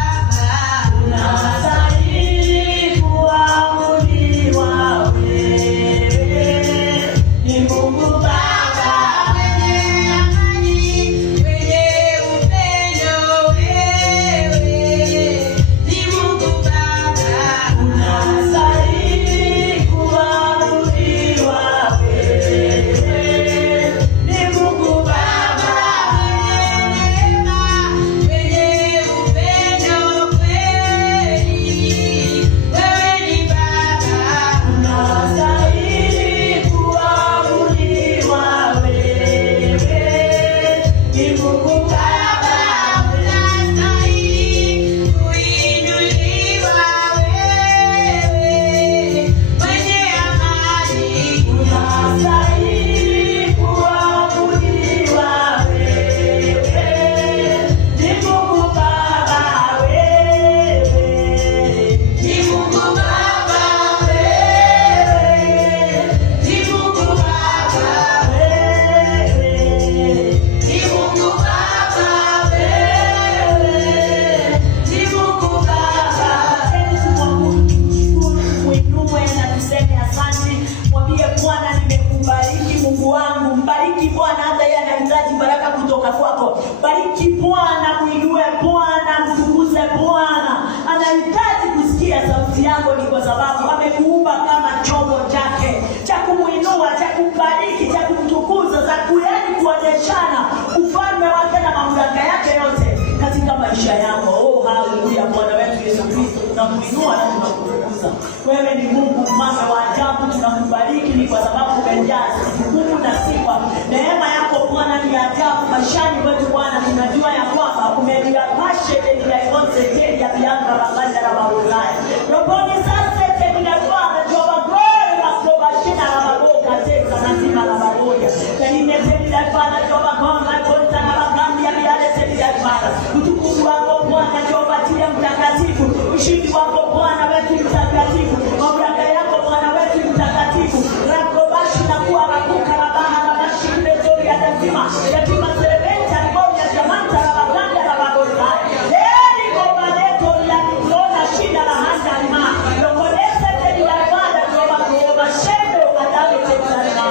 kwako. Bariki Bwana, muinue Bwana, mtukuze Bwana. Anahitaji kusikia sauti yako, ni kwa sababu amekuumba kama chombo chake cha kumuinua, cha kumbariki, cha kumtukuza, za kuyani kuonyeshana ufalme wake na mamlaka yake yote katika maisha yako. Oh, haleluya. Bwana wetu Yesu Kristo, tunamuinua na tunakutukuza. Wewe ni Mungu mfalme wa ajabu, tunakubariki ni kwa sababu umejaa nguvu na sifa. Neema yako Bwana ni ajabu maishani wetu Bwana. Tunajua ya kwamba umeniapashe ile concept ya bianga baganda na babulaya. Roboni sasa tena Bwana joba glory na probashina na baboka teka na zima la baboya. Kanine tena Bwana joba gonga konta na bagambi ya biale tena Bwana. Utukufu wako Bwana joba tia mtakatifu. Ushindi wako Bwana wetu mtakatifu. Mamlaka yako Bwana wetu mtakatifu. Rakobashi na kuwa rakuka na bahara na shinde zori ya lazima. Yatima sereventa ngoja jamanta na baganda na baboya. Heri kwa leto ya nitona shida na handa lima. Lokolese tena Bwana joba kuoba shendo adale tena.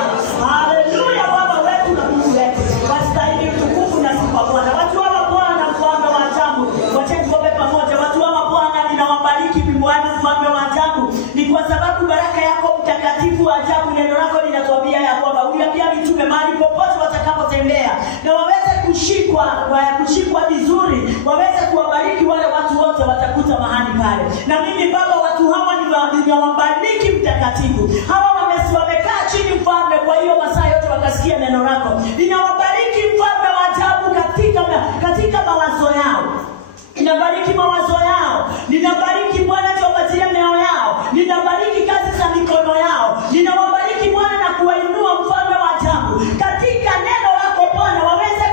Haleluya. Baba wetu na Mungu wetu. Wastahili utukufu na sifa Bwana. Watu wa Bwana mfalme wa ajabu. Wacha tuombe pamoja. Watu wa Bwana ninawabariki Bwana mfalme wa ajabu. Ni kwa sababu baraka yako mtakatifu wa ajabu, neno lako linatuambia ya kwamba uliambia mitume mahali popote watakapotembea na waweze kushikwa vizuri, waweze kuwabariki wale watu wote watakuta mahali pale. Na mimi Baba, watu hawa ninawabariki mtakatifu. Hawa wamekaa chini mfalme, kwa hiyo masaa yote wakasikia neno lako. Ninawabariki mfalme wa ajabu katika mawazo yao. Ninabariki mawazo yao. Ninabariki Bwana tuwapatie mioyo yao. Ninabariki kazi za mikono yao. Ninawabariki Bwana na kuwainua mfalme wa ajabu. Katika neno lako Bwana waweze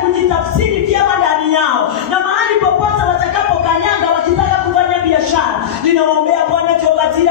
kujitafsiri vyema ndani yao. Na mahali popote watakapokanyaga wakitaka kufanya biashara. Ninawaombea Bwana tuwapatie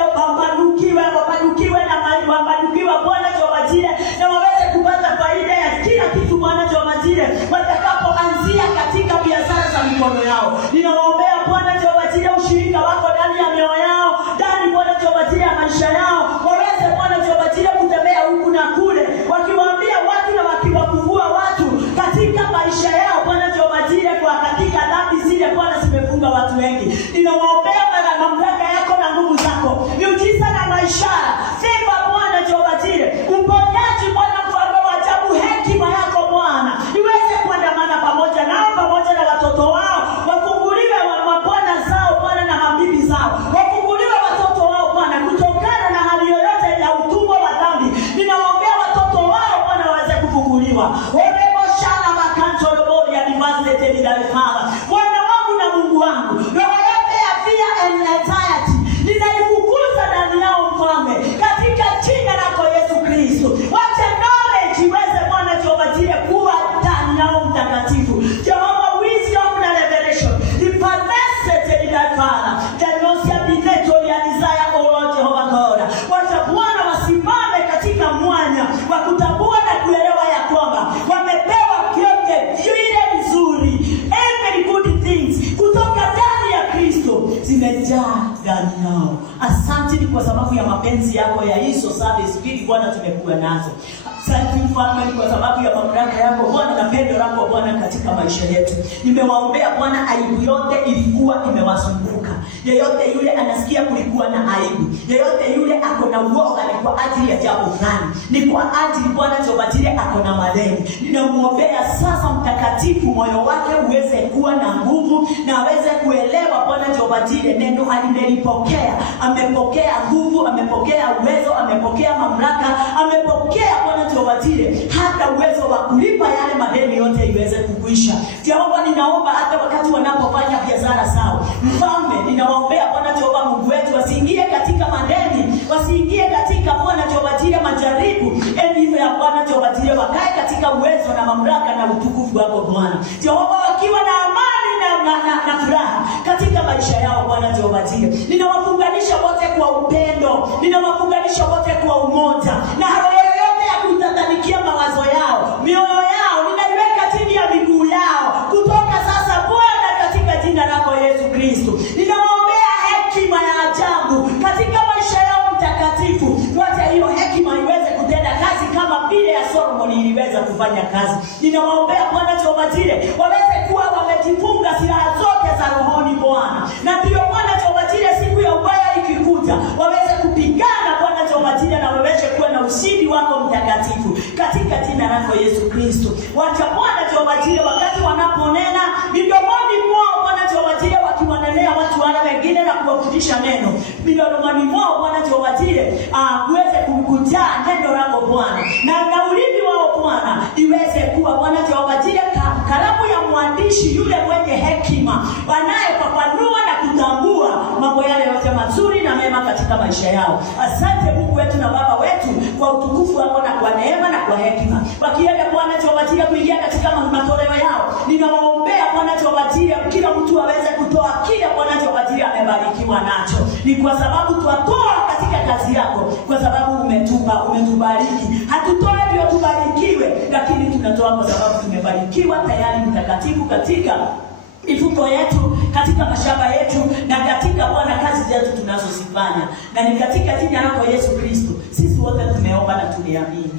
wabarikiwe na mali wabarikiwe Bwana tuwapatie na waweze kupata faida ya kila kitu Bwana tuwapatie watakapoanzia katika biashara za mikono yao. Ninawaombea Bwana tuwapatie ushirika wako ndani ya mioyo yao, ndani Bwana tuwapatie maisha yao. Waweze Bwana tuwapatie kutembea huku na kule wakiwaambia watu na wakiwakuvua watu katika maisha yao. Bwana tuwapatie kwa katika dhambi zile Bwana zimefunga watu wengi. Ninawaombea Bwana mamlaka yako na nguvu zako, miujiza na maishara. Sifa Bwana tuwapatie uponyaji Bwana mfalme wa ajabu. Hekima yako Bwana iweze kuandamana pamoja nao, pamoja na watoto wao. Wafunguliwe mabwana zao Bwana na mabibi zao. Wafunguliwe watoto wao Bwana kutokana na hali yoyote ya utumwa wa dhambi. Ninawaombea watoto wao Bwana waweze kufunguliwa. Oremo shana makanto robodi ya divazete nidalifala. Bwana wangu na Mungu wangu, roho yote ya fear and anxiety ninaifukuza ndani yao mfalme, katika jina lako Yesu Kristo. Wacha knowledge iweze Bwana tuwapatie kuwa ndani yao mtakatifu. Jehova, wisdom na revelation ipanese nidalifala. Janosia bineto ya desire o Lord Jehovah God. Wacha Bwana wasimame katika mwanya wa kutambua na kuelewa ya kwamba wamepewa vyote vile vizuri. Every good things kutoka ndani ya Kristo zimejaa ndani yao. Asante ni kwa sababu ya mapenzi yako ya hizo service vile Bwana tumekuwa nazo. Asante mfalme kwa sababu ya mamlaka yako Bwana na pendo lako Bwana katika maisha yetu. Nimewaombea Bwana, aibu yote ilikuwa imewazunguka. Yeyote yule anasikia kulikuwa na aibu, yeyote yule ako na uoga ni kwa ajili ya jambo fulani, ni kwa ajili Bwana tuwapatie ako na madeni. Ninamuombea sasa mtakatifu, moyo wake uweze kuwa na nguvu na aweze kuelewa Bwana tuwapatie neno alilolipokea. Amepokea nguvu, amepokea uwezo, amepokea mamlaka, amepokea Bwana tuwapatie hata uwezo wa kulipa yale madeni yote iweze kukuisha. Jehova, ninaomba hata wakati wanapofanya biashara zao mfalme, ninawaombea Bwana Jehova Mungu wetu wasiingie katika madeni, wasiingie katika Bwana tuwapatie majaribu. Hivyo ya Bwana tuwapatie wakae katika uwezo na mamlaka na utukufu wako Bwana. Jehova, wakiwa na amani na furaha katika maisha yao Bwana tuwapatie. Ninawafunganisha wote kwa upendo, ninawafunganisha wote kwa umoja, na roho yoyote ya kutadanikia mawazo yao, mioyo yao ninaiweka chini ya miguu yao kutoka sasa Bwana katika jina lako Yesu Kristo. Ninawaombea hekima ya ajabu katika maisha yao mtakatifu. Wacha hiyo hekima iweze kutenda kazi kama vile ya Solomon iliweza kuweza kufanya kazi. Ninawaombea Bwana Jehova Jireh waweze kuwa wamejifunga silaha zote za rohoni Bwana, na ndio Bwana Jehova Jireh siku ya ubaya ikikuja waweze kupigana Bwana Jehova Jireh, na waweze kuwa na ushindi wako mtakatifu katika jina lako Yesu Kristo. Wacha Bwana Jehova Jireh wakati wanaponena midomoni mwao Bwana Jehova Jireh, wakiwanenea watu wale wengine na kuwafundisha neno midomoni mwao Bwana Jehova Jireh, kuweze kujaa neno lako Bwana, na ulimi wao Bwana iweze kuwa Bwana Jehova Jireh kalamu ya mwandishi yule mwenye hekima anayefafanua na kutambua mambo yale yote mazuri na mema katika maisha yao. Asante Mungu wetu na Baba wetu kwa utukufu wako na kwa neema na kwa hekima. Wakienda Bwana Jehova Jireh kuingia katika matoleo yao, ninawaombea Bwana Jehova Jireh kila mtu aweze kutoa kile Bwana Jehova Jireh amebarikiwa nacho. Ni kwa sababu twatoa katika kazi yako, kwa sababu umetubariki. Hatutoe ndio tubarikiwe, lakini tunatoa kwa sababu tumebarikiwa tayari mtakatifu katika mifuko yetu, katika mashamba yetu, na katika Bwana kazi zetu tunazozifanya. Na ni katika jina lako Yesu Kristo sisi wote tumeomba na tumeamini.